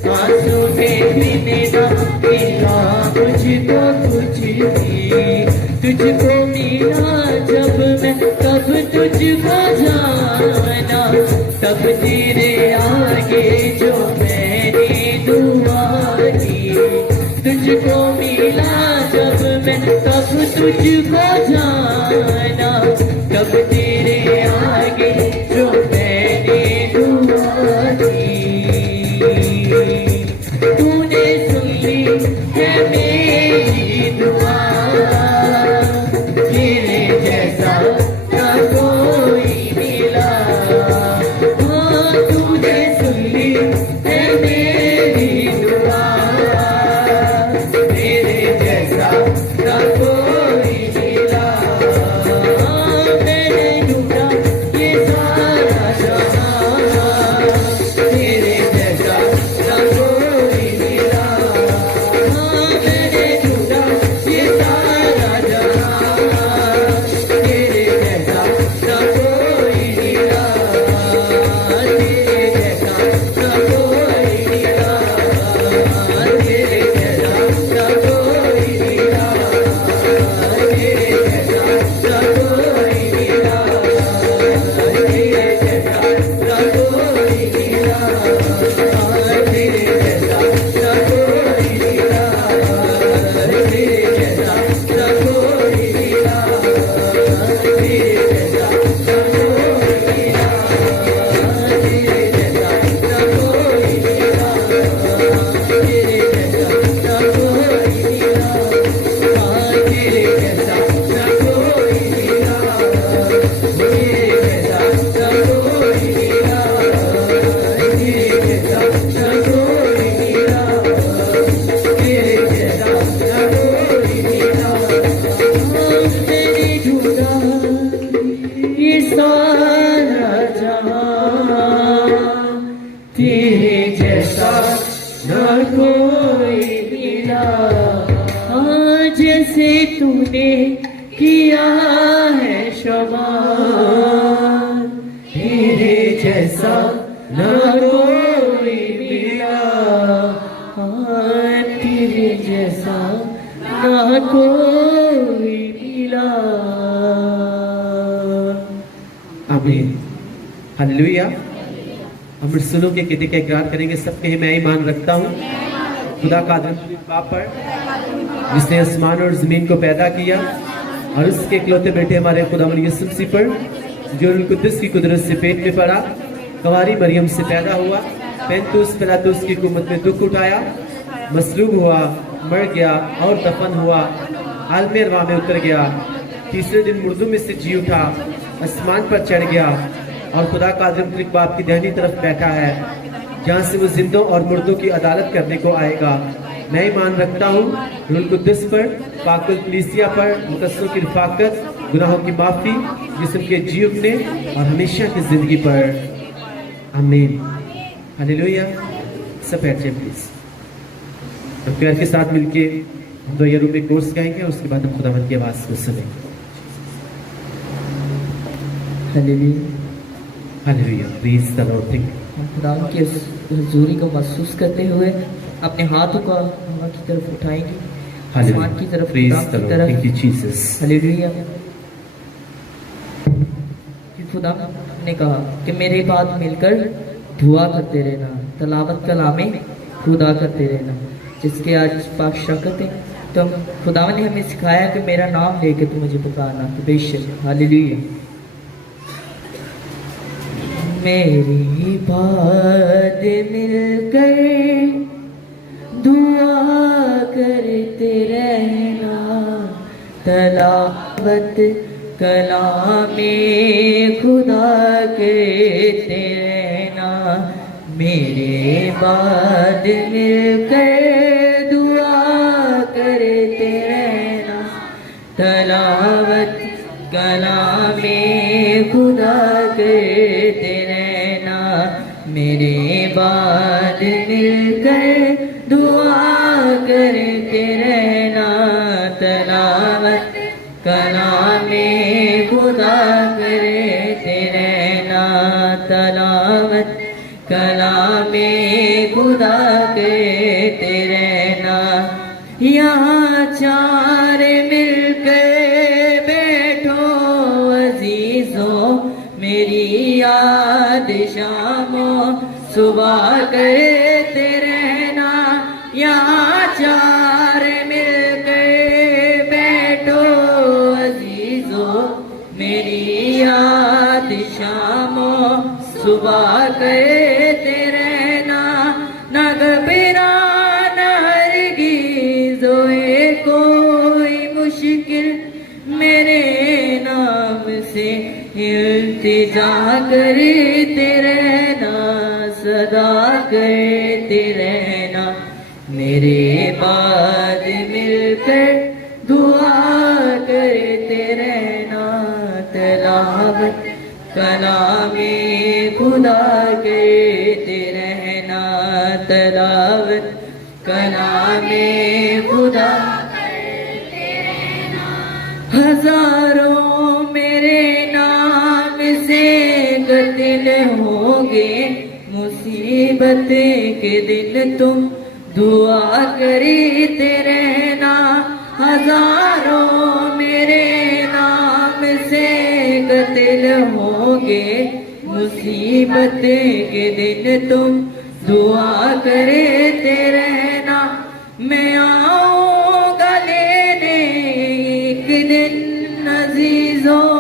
आंसू में भी ना मिला मुझको कुछ भी। तुझको मिला जब मैं तब तुझको जाना, तब तेरे आगे जो मैंने दुआ की, तुझको मिला जब मैं तब तुझको जाना, कब तेरे आगे जो मैंने दुआ की। तूने सुन ली है मेरी दुआ, तेरे जैसा ना कोई मिला। हाँ तूने सुन ली है मेरी दुआ, तेरे जैसा ना कोई मिला। हाँ मैंने ढूंढा ये सारा जहां, तेरे जैसा ना कोई मिला। हाँ मैंने ढूंढा ये सारा जहां, तेरे जैसा ना कोई मिला, तेरे जैसा ना कोई मिला, तेरे जैसा ना कोई मिला, तेरे जैसा ना कोई मिला, तेरे जैसा ना कोई मिला, तेरे जैसा ना कोई मिला, तेरे जैसा ना कोई मिला, तेरे जैसा ना कोई मिला, तेरे जैसा ना कोई मिला, तेरे जैसा ना कोई मिला, तेरे जैसा ना कोई मिला, तेरे जैसा ना कोई मिला, तेरे जैसा ना कोई मिला, तेरे जैसा ना कोई मिला। मैंने ढूंढा ये सारा जहां, तेरे जैसा ना कोई मिला। हाँ जैसे तूने किया है क्षमा, तेरे जैसा ना कोई मिला। हाँ तेरे जैसा ना कोई मिला। आमीन, हालेलुया। हम सुनो के कहते का इकरार करेंगे सब कहे मैं ईमान रखता हूँ खुदा का आदम बाप पर, जिसने आसमान और जमीन को पैदा किया, और उसके इकलौते बेटे हमारे खुदावंद यीशु मसीह पर, जो रूह कुद्दुस की कुदरत से पेट में पड़ा, कुंवारी मरियम से पैदा हुआ, पैंतुस पिलातुस की हुकूमत में दुख उठाया, मसलूब हुआ, मर गया और दफन हुआ, आलम अरवाह में उतर गया, तीसरे दिन मुर्दों में से जी उठा, आसमान पर चढ़ गया और खुदा का आदम बाप की दाहिनी तरफ बैठा है, जहाँ से वो जिंदों और मुर्दों की अदालत करने को आएगा। मैं ईमान रखता हूँ रूह कुद्दुस पर, पाकुल कलीसिया पर, मुकद्दसों की रफाकत, गुनाहों की माफ़ी, जिस्म के जी उठने और हमेशा की जिंदगी पर। आमीन, हालेलुया। सब बैठ जाए प्लीज। हम प्यार के साथ मिलके हम दो रूप में कोर्स गाएंगे और उसके बाद हम खुदावंद की आवाज़ को सुनेंगे। Hallelujah. Hallelujah, praise the Lord. Thank you. हम खुदा की हजूरी को महसूस करते हुए अपने हाथों को हवा की तरफ उठाएंगे, आसमान की तरफ, प्रेज खुदा द की लॉर्ड। तरफ। Thank you Jesus. हालेलुया। कि खुदा ने कहा कि मेरे बाद मिलकर दुआ करते रहना, तलावत कलामे खुदा करते रहना, जिसके आज पाकशाह करते। तो खुदा ने हमें सिखाया कि मेरा नाम लेके तू मुझे पुकारना, तो बेशक। हालेलुया। मेरी बात मिलकर दुआ करते रहना, तलावत कलामे खुदा करते रहना, मेरे बाद मिलकर दुआ करते रहना, तलावत कलामे खुदा करते रहना, मेरे बाद मिलकर दुआ करते रहना, तलावत कलामे खुदा करते रहना, तलावत कलामे खुदा करते रहना। यहाँ चार मिलकर बैठो अजीजों, मेरी याद शाम सुबह करते रहना, यहाँ चार मिलकर बैठो अजीजों, मेरी याद शामों सुबह करते रहना, न घबराना हरगिज़ होए कोई मुश्किल, मेरे नाम से इल्तिजा करते रहना, सदा करते रहना, मेरे बाद मिलकर दुआ करते रहना, तिलावत कलामे खुदा करते रहना, तिलावत कलामे खुदा करते रहना, हजारों मेरे नाम से कत्ल होंगे, मुसीबत के दिन तुम दुआ करते रहना, हजारों मेरे नाम से कत्ल होंगे, मुसीबत के दिन तुम दुआ करते रहना, मैं आऊंगा लेने एक दिन अजीजों,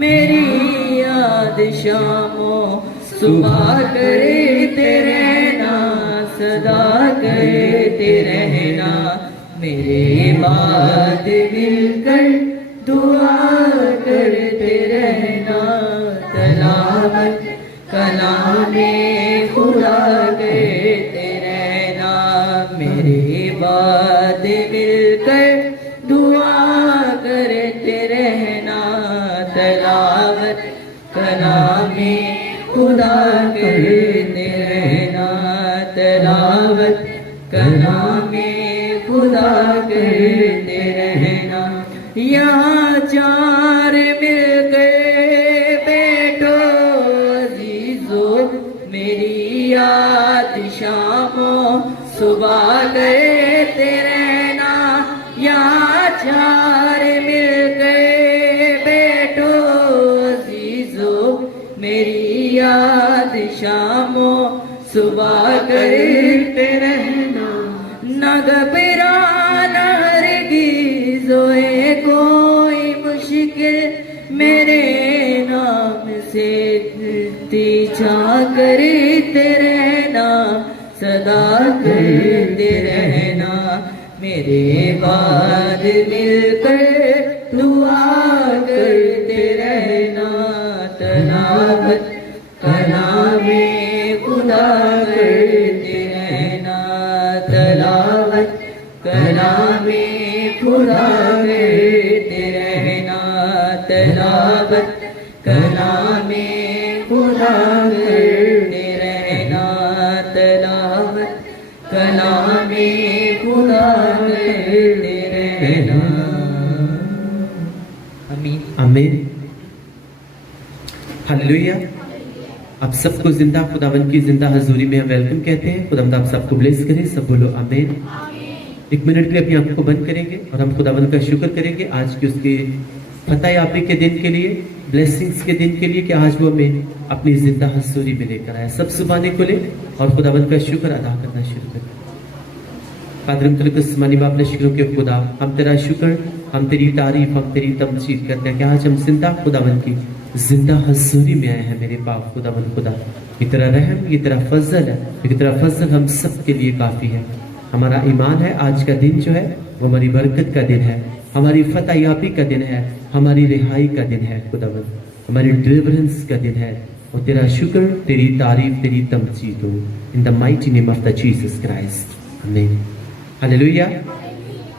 मेरी याद शामों सुबह करते रहना, सदा करते रहना, मेरे बाद मिलकर दुआ करते रहना, तिलावत कलामे खुदा करते रहना, मेरे बाद मिलकर दुआ करते रहना, तिलावत कलामे खुदा करते रहना, तिलावत कलामे खुदा करते रहना, यहाँ चार मिलकर बैठो अजीजों, मेरी याद शामों सुबह करते रहना, यहाँ चार मिलकर बैठो अजीजों, मेरी याद शामों सुबह करते रहना, न घबराना हरगिज़ होए कोई मुश्किल, मेरे नाम से इल्तिजा करते रहना, सदा करते रहना, मेरे बाद मिलकर दुआ करते रहना, तिलावत कलामे खुदा करते रहना, तिलावत कलामे खुदा करते रहना, तिलावत कलामे खुदा करते रहना, तिलावत कलामे खुदा करते रहना। आमीन आमीन। हालेलुया। आप सबको जिंदा खुदावंद की जिंदा हजूरी में हम वेलकम कहते हैं। खुदावंद आप सबको ब्लेस करे, सब बोलो आमीन। एक मिनट के लिए अपनी आंखों को बंद करेंगे और हम खुदावंद का शुक्र करेंगे आज के उसके फतह याफी के दिन के लिए, ब्लेसिंग्स के दिन के लिए कि आज वो हमें अपनी जिंदा हजूरी में लेकर आया। सब जुबानें खोले और खुदावंद का शुक्र अदा करना शुरू करें। पादरम अपने शुक्रों के खुदा, हम तेरा शुक्र, हम तेरी तारीफ, हम तेरी तमजीद करते हैं कि आज हम जिंदा खुदावंद की जिंदा हजूरी में आए हैं। मेरे बाप खुदावंद खुदा, ये तेरा रहम, ये तेरा फजल है, ये तेरा फजल हम सब के लिए काफी है। हमारा ईमान है आज का दिन जो है वो हमारी बरकत का दिन है, हमारी फतह याफी का दिन है, हमारी रिहाई का दिन है खुदावंद, हमारी डिलीवरेंस का दिन है। और तेरा शुक्र, तेरी तारीफ, तेरी तमजीद हो। In the mighty name of the Jesus Christ, आमीन। हालेलुया।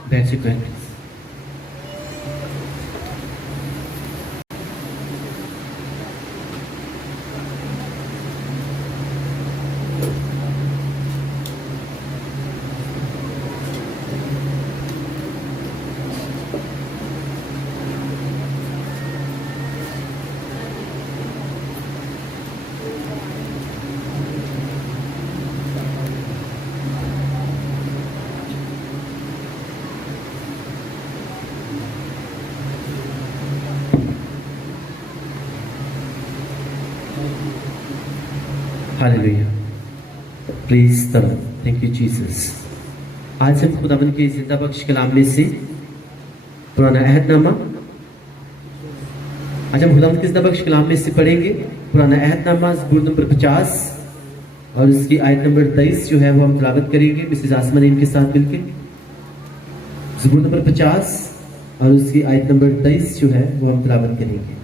बैठ चुके हैं। Hallelujah, praise the Lord, thank you Jesus. आज हम खुदावन के जिंदा बख्श कलाम में से पुराना अहदनामा, आज हम खुदावन के जिंदा बख्श कलाम में से पढ़ेंगे पुराना अहदनामा ज़बूर नंबर 50 और उसकी आयत नंबर 23 जो है वो हम तिलावत करेंगे मिसेज आसमान इनके साथ मिलकर। ज़बूर नंबर 50 और उसकी आयत नंबर 23 जो है वो हम तिलावत करेंगे।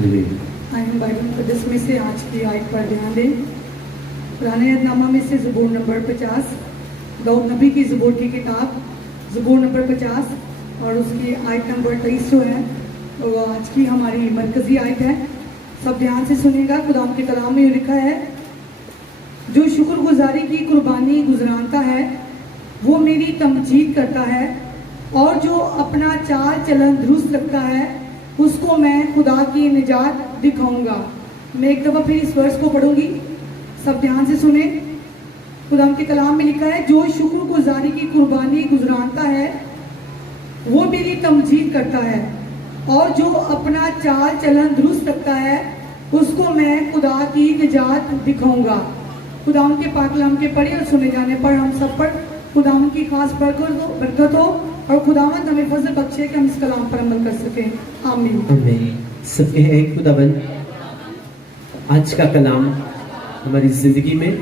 आइए हम बाइबल मुक़द्दस में से आज की आयत पर ध्यान दें। पुराने अहदनामा में से ज़बूर नंबर 50, दाऊद नबी की ज़बूर की किताब ज़बूर नंबर 50 और उसकी आयत नंबर 23 जो है वो आज की हमारी मरकज़ी आयत है। सब ध्यान से सुनिएगा। खुदाम के कलाम में लिखा है, जो शुक्रगुजारी की कुर्बानी गुजरानता है वो मेरी तमजीद करता है, और जो अपना चाल चलन दुरुस्त रखता है उसको मैं खुदा की निजात दिखाऊंगा। मैं एक दफ़ा फिर इस वर्ष को पढ़ूंगी, सब ध्यान से सुने। खुदाम के कलाम में लिखा है, जो शुक्रगुजारी की कुर्बानी गुजरानता है वो मेरी तमजीद करता है, और जो अपना चाल चलन दुरुस्त रखता है उसको मैं खुदा की निजात दिखाऊंगा। खुदाम के पाक कलाम के पढ़े और सुने जाने पर हम सब पर खुदाम की खास बरकत हो और खुदावंद हमें फजल बख्शे कि हम इस कलाम पर अमल कर सकें। आमीन। आमीन। सबके हैं खुदावंद, आज का कलाम हमारी जिंदगी में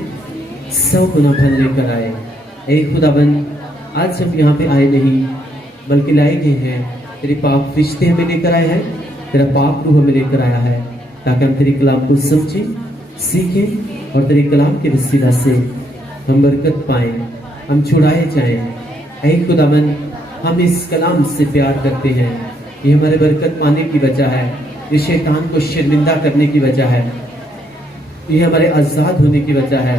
100 गुना फल लेकर आए। ऐ खुदावंद, आज हम यहाँ पे आए नहीं बल्कि लाए गए हैं, तेरे पाक रिश्ते हमें लेकर आए हैं, तेरा पाक रूह हमें लेकर आया है ताकि हम तेरे कलाम को समझें, सीखें और तेरे कलाम के वसीला से हम बरकत पाएं, हम छुड़ाए जाएं। ऐ खुदावंद, हम इस कलाम से प्यार करते हैं, ये हमारे बरकत पाने की वजह है, ये शैतान को शर्मिंदा करने की वजह है, ये हमारे आज़ाद होने की वजह है,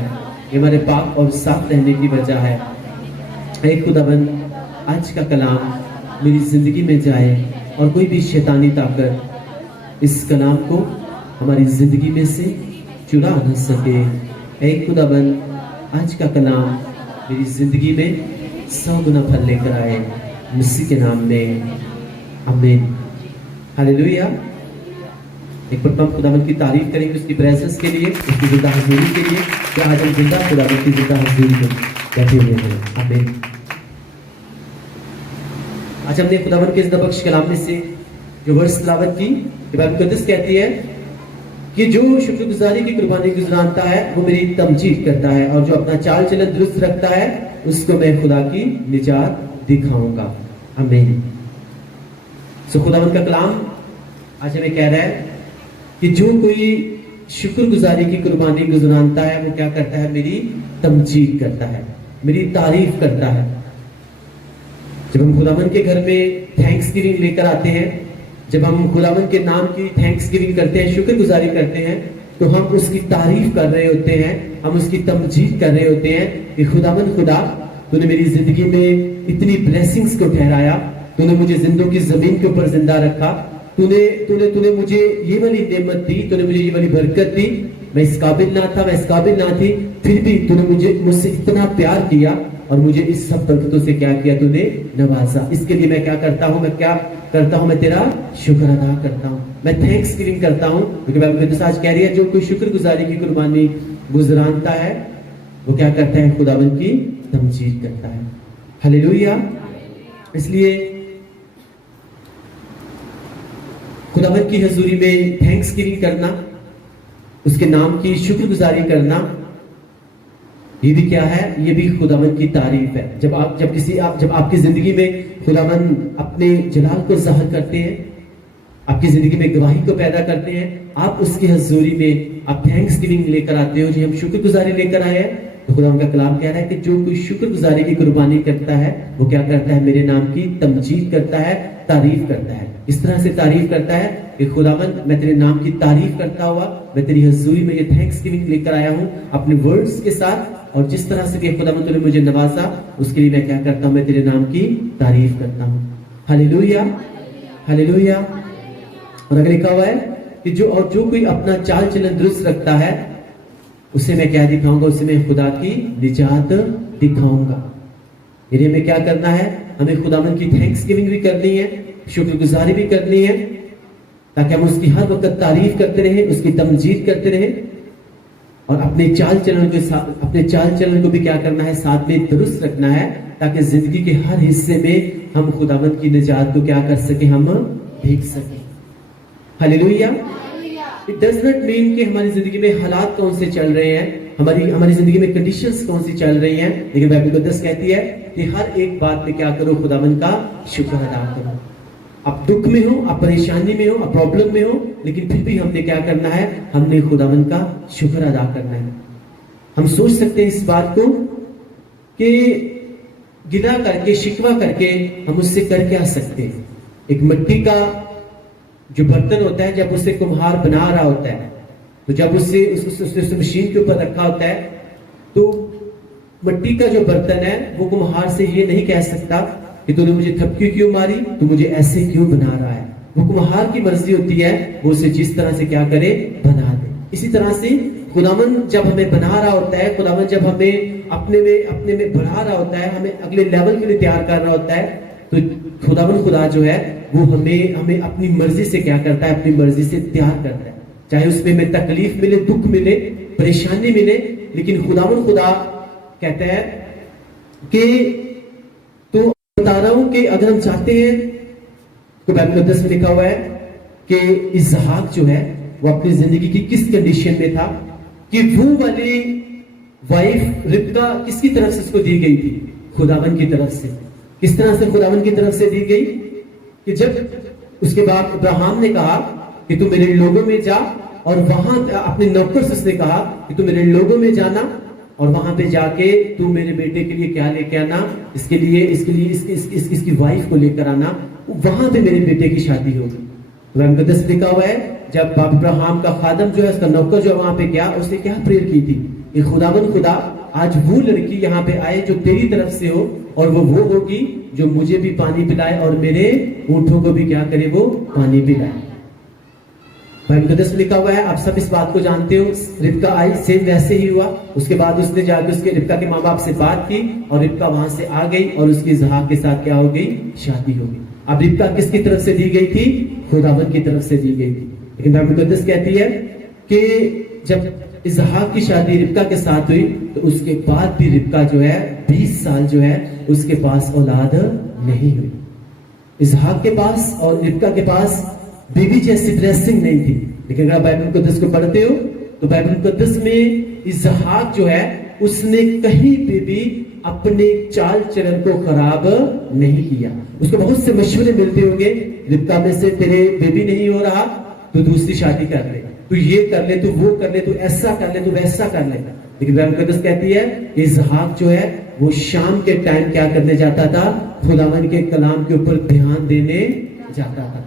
ये हमारे पाक और साफ रहने की वजह है। ऐ खुदावंद, आज का कलाम मेरी ज़िंदगी में जाए और कोई भी शैतानी ताकत इस कलाम को हमारी ज़िंदगी में से चुरा न सके। ऐ खुदावंद, आज का कलाम मेरी ज़िंदगी में 100 गुना फल लेकर आए, मसीह के नाम में, आमीन। हालेलुया। एक बार हम खुदावंद की तारीफ करेंगे उसकी प्रेजेंस के लिए, उसकी जिंदा हजूरी के लिए, कि आज हम जिंदा खुदावंद की जिंदा हजूरी में बैठे हुए हैं। आमीन। आज हमने खुदावंद के जिंदा बख्श कलाम में से जो वर्ष तिलावत की, बाइबल मुक़द्दस कहती है कि जो शुक्रगुजारी की कुर्बानी गुजरानता है वो मेरी तमजीद करता है, और जो अपना चाल चलन दुरुस्त रखता है उसको मैं खुदा की निजात दिखाऊंगा। आमीन। सो खुदावंद का कलाम आज हमें कह रहा है कि जो कोई शुक्रगुजारी की कुर्बानी गुजरानता है वो क्या करता है, मेरी तमजीद करता है, मेरी तारीफ करता है। जब हम खुदावंद के घर में थैंक्स गिविंग लेकर आते हैं, जब हम खुदावंद के नाम की थैंक्स गिविंग करते हैं, शुक्रगुजारी करते हैं, तो हम उसकी तारीफ कर रहे होते हैं, हम उसकी तमजीद कर रहे होते हैं कि खुदावंद खुदा, तूने मेरी जिंदगी में इतनी ब्लेसिंग्स को ठहराया, तूने मुझे जिंदों की जमीन के ऊपर जिंदा रखा, तूने मुझे ये वाली नेमत दी, तूने मुझे ये वाली बरकत दी, मैं इस काबिल ना था, मैं इस काबिल ना थी, फिर भी तूने मुझसे इतना प्यार किया और मुझे इस सब बरकतों से क्या किया, तूने नवाजा। इसके लिए मैं क्या करता हूँ, मैं तेरा शुक्र अदा करता हूँ, मैं थैंक्स गिविंग करता हूँ। क्योंकि बाइबल मुक़द्दस आज कह रही है, जो कोई शुक्रगुजारी की कुर्बानी गुजरानता है वो क्या करता है, खुदावंद की तमजीद करता है। हालेलुया। इसलिए खुदावंद की हजूरी में थैंक्स गिविंग करना, उसके नाम की शुक्रगुजारी करना, ये भी क्या है, ये भी खुदावंद की तारीफ है। जब आपकी जिंदगी में खुदावंद अपने जलाल को ज़ाहिर करते हैं, आपकी जिंदगी में गवाही को पैदा करते हैं, आप उसकी हजूरी में आप थैंक्स गिविंग लेकर आते हो, जी हम शुक्रगुजारी लेकर आए हैं, तो खुदावंद का कलाम कह रहा है कि जो कोई शुक्रगुजारी की कुर्बानी करता है वो क्या करता है, मेरे नाम की तमजीद करता है, तारीफ करता है। इस तरह से तारीफ करता है कि खुदावंद, मैं तेरे नाम की तारीफ करता हुआ मैं तेरी हजूरी में ये थैंक्स गिविंग लेकर आया हूँ अपने वर्ड्स के साथ, और जिस तरह से कि खुदावंद तूने मुझे नवाजा उसके लिए मैं क्या करता हूँ, मैं तेरे नाम की तारीफ करता हूँ। Hallelujah, hallelujah. और अगर लिखा हुआ है कि जो कोई अपना चाल चलन दुरुस्त रखता है उसे मैं क्या दिखाऊंगा? उसे मैं खुदा की निजात दिखाऊंगा। यानी हमें क्या करना है? हमें खुदावन की थैंक्स गिविंग भी करनी है, शुक्रगुजारी भी करनी है, ताकि हम उसकी हर वक्त तारीफ करते रहें, उसकी तमजीद करते रहें, और अपने चाल चलन को भी क्या करना है? साथ में दुरुस्त रखना है, ताकि जिंदगी के हर हिस्से में हम खुदावन की निजात को क्या कर सके? हम देख सके। Hallelujah. It does not mean कि हमारी जिंदगी में हालात कौन से चल रहे हैं, हमारी जिंदगी में कंडीशंस कौन सी चल रही हैं, लेकिन बाइबल मुकद्दस कहती है कि हर एक बात में क्या करो? खुदावन का शुक्र अदा करो। आप दुख में हो, आप परेशानी में हो, आप प्रॉब्लम में हो, लेकिन फिर भी हमने क्या करना है? हमने खुदावन का शुक्र अदा करना है। हम सोच सकते हैं इस बात को कि गिला करके, शिकवा करके हम उससे कर क्या सकते हैं? एक मिट्टी का जो बर्तन होता है, जब उसे कुम्हार बना रहा होता है, तो जब उसे उस मशीन के ऊपर रखा होता है, तो मिट्टी का जो बर्तन है वो कुम्हार से ये नहीं कह सकता कि तूने मुझे थपकी क्यों मारी, तू मुझे ऐसे क्यों बना रहा है। वो कुम्हार की मर्जी होती है, वो उसे जिस तरह से क्या करे? बना दे। इसी तरह से खुदावन जब हमें बना रहा होता है, खुदावन जब हमें अपने में बढ़ा रहा होता है, हमें अगले लेवल के लिए तैयार कर रहा होता है, तो खुदा जो है वो हमें अपनी मर्जी से क्या करता है? अपनी मर्जी से तैयार करता है। चाहे उसमें हमें तकलीफ मिले, दुख मिले, परेशानी मिले, लेकिन खुदा कहता है कि तो बता रहा हूं कि अगर हम चाहते हैं, तो बाइबल मुकद्दस में लिखा हुआ है कि इसहाक जो है वो अपनी जिंदगी की किस कंडीशन में था, कि वो वाली वाइफ रिबका किसकी तरफ से उसको दी गई थी? खुदावन की तरफ से। किस तरह से खुदावन की तरफ से दी गई? कि जब उसके बाद अब्राहम ने कहा कि तू मेरे लोगों में जा, और वहां अपने नौकर से उसने कहा कि तू मेरे लोगों में जाना, और वहां पे जाके तू मेरे बेटे के लिए क्या लेके आना? इसकी वाइफ को लेकर आना, वहां पे मेरे बेटे की शादी होगी। तो मुकद्दस लिखा हुआ है, जब अब्राहम का खादम जो है, उसका नौकर जो वहां पे गया, उसने क्या प्रेयर की थी? कि खुदा आज वो लड़की यहाँ पे आए जो तेरी तरफ से हो, और वो होगी जो मुझे भी पानी पिलाए और मेरे ऊंटों को भी क्या करे? वो पानी पिलाए। बाइबल मुकद्दस लिखा हुआ है, आप सब इस बात को जानते हो। रिबका आई, सेम वैसे ही हुआ। उसके बाद उसने जाकर उसके रिबका के माँ बाप से बात की, और रिबका वहां से आ गई, और उसकी इसहाक के साथ क्या हो गई? शादी हो गई। अब रिबका किसकी तरफ से दी गई थी? खुदावन की तरफ से दी गई थी। लेकिन बाइबल मुकद्दस कहती है कि जब इसहाक की शादी रिबका के साथ हुई, तो उसके बाद भी रिबका जो है 20 साल जो है उसके पास औलाद नहीं हुई। इसहाक के पास और रिबका के पास बीवी जैसी ब्लेसिंग नहीं थी। लेकिन अगर आप बाइबल मुकद्दस को पढ़ते हो, तो बाइबल मुकद्दस में इसहाक जो है उसने कहीं पे भी अपने चाल चलन को खराब नहीं किया। उसको बहुत से मशवरे मिलते होंगे, रिबका में से तेरे बेबी नहीं हो रहा तो दूसरी शादी कर ले, तू ये कर ले, तू वो कर ले, तू ऐसा कर ले, तू वैसा कर ले। लेकिन बाइबल मुकद्दस कहती है इसहाक जो है वो शाम के टाइम क्या करने जाता था? खुदावन के कलाम के ऊपर ध्यान देने जाता था।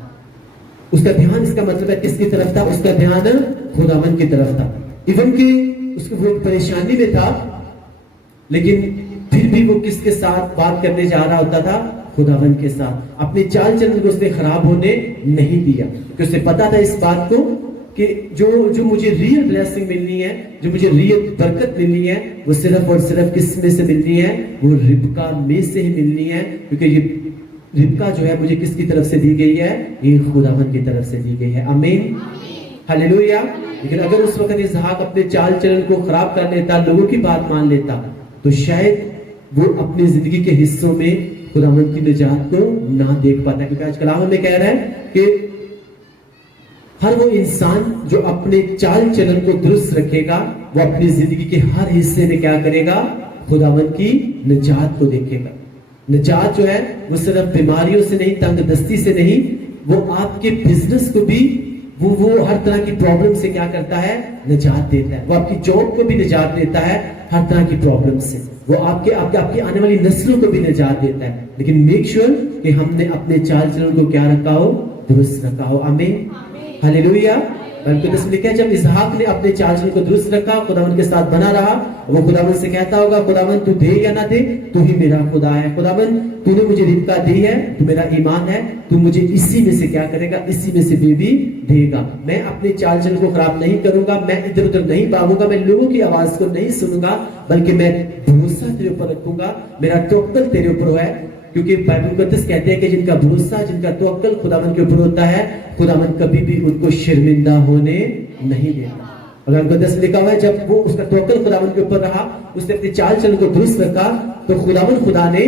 उसका ध्यान, इसका मतलब है किसकी तरफ था? उसका ध्यान खुदावन की तरफ था। इवन कि उसको वो परेशानी में था, लेकिन फिर भी वो किसके साथ बात करने जा रहा होता था? खुदावन के साथ। अपने चाल चलन को उसने खराब होने नहीं दिया, क्योंकि उसे पता था इस बात को कि जो मुझे रियल ब्लेसिंग मिलनी है, जो मुझे रियल बरकत मिलनी है, वो सिर्फ और सिर्फ किस में से मिलनी है? वो रिबका में से ही मिलनी है। क्योंकि ये रिबका जो है मुझे किसकी तरफ से दी गई है? ये खुदावन की तरफ से दी गई है। आमीन, हालेलुया। लेकिन अगर उस वक्त इसहाक अपने चाल चलन को खराब कर लेता, लोगों की बात मान लेता, तो शायद वो अपनी जिंदगी के हिस्सों में खुदावन की निजात को ना देख पाता। क्योंकि आज कलाम में कह रहा है कि हर वो इंसान जो अपने चाल चलन को दुरुस्त रखेगा, वो अपनी जिंदगी के हर हिस्से में क्या करेगा? खुदावन की निजात को देखेगा। निजात जो है वो सिर्फ बीमारियों से नहीं, तंगदस्ती से नहीं, वो आपके बिजनेस को भी, वो हर तरह की प्रॉब्लम से क्या करता है? निजात देता है। वो आपकी जॉब को भी निजात देता है हर तरह की प्रॉब्लम से। वो आपकी आने वाली नस्लों को भी निजात देता है। लेकिन मेक श्योर कि हमने अपने चाल चलन को क्या रखा हो? दुरुस्त रखा हो। आमीन, हालेलुया। बाइबल में लिखा है जब इसहाक ने अपने चाल चलन को दुरुस्त रखा, खुदावन के साथ बना रहा, वो खुदावन से कहता होगा खुदावन तू दे या ना दे, तू ही मेरा खुदा है। खुदावन तूने मुझे रिबका दी है, तू मेरा ईमान है, तू मुझे इसी में से क्या करेगा, इसी में से बेबी देगा। मैं अपने चाल चलन को खराब नहीं करूंगा, मैं इधर उधर नहीं भागूंगा, मैं लोगों की आवाज को नहीं सुनूंगा, बल्कि मैं भरोसा तेरे ऊपर रखूंगा, मेरा तवक्कल तेरे ऊपर है। क्योंकि बाइबल मुकद्दस कहते हैं कि जिनका भरोसा, जिनका तवक्कल खुदावन के ऊपर होता है, खुदावन कभी भी उनको शर्मिंदा होने नहीं देता। और मुकद्दस लिखा हुआ है जब वो उसका तवक्कल खुदावन के ऊपर रहा, उसने अपने चाल चलन को दुरुस्त रखा, तो खुदा ने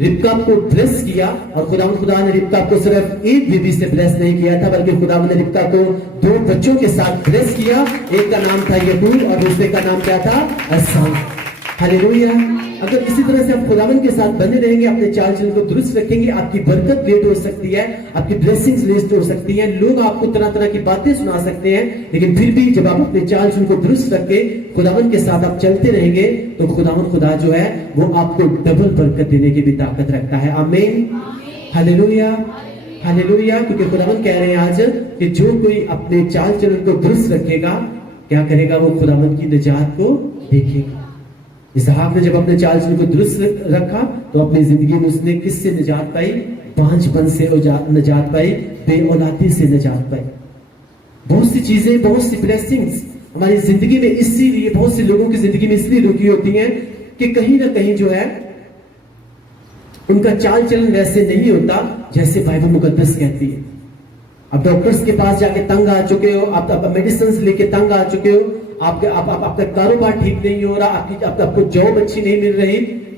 रिबका को ब्लेस किया। और खुदा ने रिबका को सिर्फ एक बीबी से ब्लेस नहीं किया था, बल्कि खुदा ने रिबका को 2 बच्चों के साथ ब्लेस किया। एक का नाम था यहूद और दूसरे का नाम क्या था, असान। हालेलुया। अगर इसी तरह से आप खुदावन के साथ बने रहेंगे, अपने चाल चलन को दुरुस्त रखेंगे, आपकी बरकत लेट हो सकती है, आपकी ब्लेसिंग्स लेट हो सकती है, लोग आपको तरह तरह की बातें सुना सकते हैं, लेकिन फिर भी जब आप अपने चाल चलन को दुरुस्त रख के खुदावन के साथ आप चलते रहेंगे, तो खुदा जो है वो आपको डबल बरकत देने की भी ताकत रखता है। आमीन, हालेलुया, हालेलुया। क्योंकि खुदावन कह रहे हैं आज कि जो कोई अपने चाल चलन को दुरुस्त रखेगा, क्या करेगा, वो खुदावन की निजात को देखेगा। इसहाक ने जब अपने चाल चलन को दुरुस्त रखा, तो अपनी जिंदगी में उसने किससे निजात पाई, बांझपन से निजात पाई, बेऔलादी से निजात पाई। बहुत सी चीजें, बहुत सी ब्लेसिंग्स हमारी जिंदगी में इसीलिए, बहुत से लोगों की जिंदगी में इसलिए रुकी होती हैं कि कहीं ना कहीं जो है उनका चाल चलन वैसे नहीं होता जैसे बाइबल मुकद्दस कहती है। आप डॉक्टर्स के पास जाके तंग आ चुके हो, आप मेडिसिन लेके तंग आ चुके हो, आपका कारोबार ठीक नहीं हो रहा, आपको जॉब अच्छी नहीं मिल रही,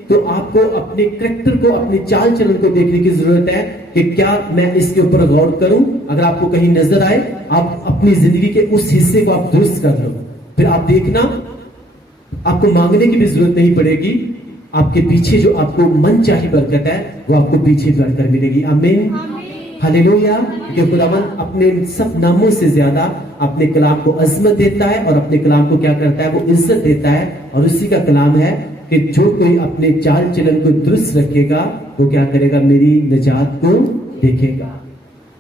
तो आपको अपने कैरेक्टर को, अपने चाल चलन को देखने की जरूरत है कि क्या मैं इसके ऊपर गौर करूं। अगर आपको कहीं नजर आए, आप अपनी जिंदगी के उस हिस्से को आप दुरुस्त कर लो, फिर आप देखना आपको मांगने की भी जरूरत नहीं पड़ेगी। आपके पीछे जो आपको मन चाही बरकत है, वो आपको पीछे बढ़कर मिलेगी। आमीन, हालेलुया। क्योंकि खुदावन अपने सब नामों से ज्यादा अपने कलाम को अजमत देता है, और अपने कलाम को क्या करता है, वो इज्जत देता है। और उसी का कलाम है कि जो कोई अपने चाल चलन को दुरुस्त रखेगा, वो क्या करेगा, मेरी निजात को देखेगा।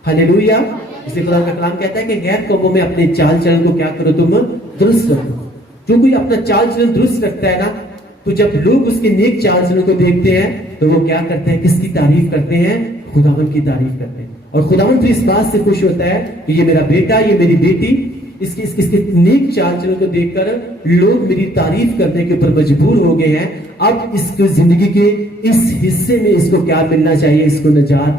हालेलुया। इसलिए खुदा का कलाम कहता है कि गैर कौमों में अपने चाल चलन को क्या करो, तुम दुरुस्त रखो। जो कोई अपना चाल चलन दुरुस्त रखता है ना, तो जब लोग उसके नेक चाल चलन को देखते हैं, तो वो क्या करते हैं, किसकी तारीफ करते हैं, खुदावन की तारीफ करते हैं। और खुदावन तो इस बात से खुश होता है कि ये मेरा बेटा, ये मेरी बेटी, इसके नेक चाल चलन को देखकर लोग मेरी तारीफ करने के ऊपर मजबूर हो गए हैं। अब इसको जिंदगी के इस हिस्से में इसको क्या मिलना चाहिए, इसको निजात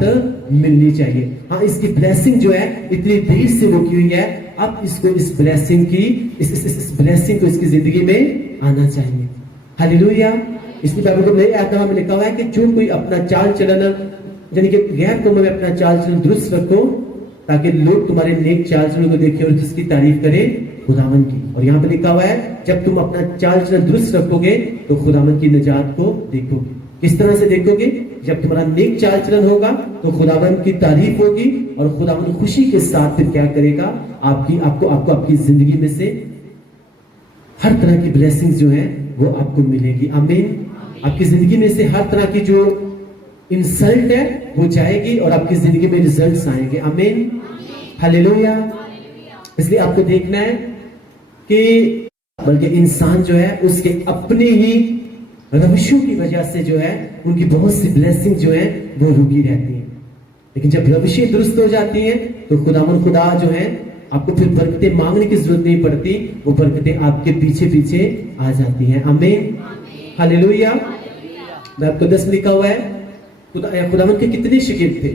मिलनी चाहिए। हाँ, इसकी ब्लेसिंग जो है इतनी देर से रुकी हुई है, अब इसको इस ब्लेसिंग की इस ब्लेसिंग को इसकी जिंदगी में आना चाहिए। हालेलुया। इसलिए बाइबल में आयत में लिखा हुआ है कि जो कोई अपना चाल चलन, यानी कि गैर कौमों में अपना चाल चलन दुरुस्त रखो, ताकि लोग तुम्हारे नेक चाल चलन को देखें और जिसकी तारीफ करें, खुदावन की। और यहाँ पे लिखा हुआ है जब तुम अपना चाल चलन दुरुस्त रखोगे, तो खुदावन की निजात को देखोगे। किस तरह से देखोगे, जब तुम्हारा नेक चाल चलन होगा, तो खुदावन की तारीफ होगी, और खुदावन खुशी के साथ फिर क्या करेगा, आपको आपकी जिंदगी में से हर तरह की ब्लेसिंग्स जो है वो आपको मिलेगी। आमीन। आपकी जिंदगी में से हर तरह की जो इंसल्ट है वो जाएगी, और आपकी जिंदगी में रिजल्ट्स आएंगे। आमीन, हालेलुया। इसलिए आपको देखना है कि बल्कि इंसान जो है उसके अपने ही रविशों की वजह से जो है उनकी बहुत सी ब्लेसिंग जो है वो रुकी रहती है। लेकिन जब रविशें दुरुस्त हो जाती हैं, तो खुदा जो है आपको फिर बरकतें मांगने की जरूरत नहीं पड़ती, वो बरकतें आपके पीछे पीछे आ जाती हैं। आमीन, हालेलुया। आपको 10 लिखा हुआ है, खुदावन के कितने शिगिर्द थे,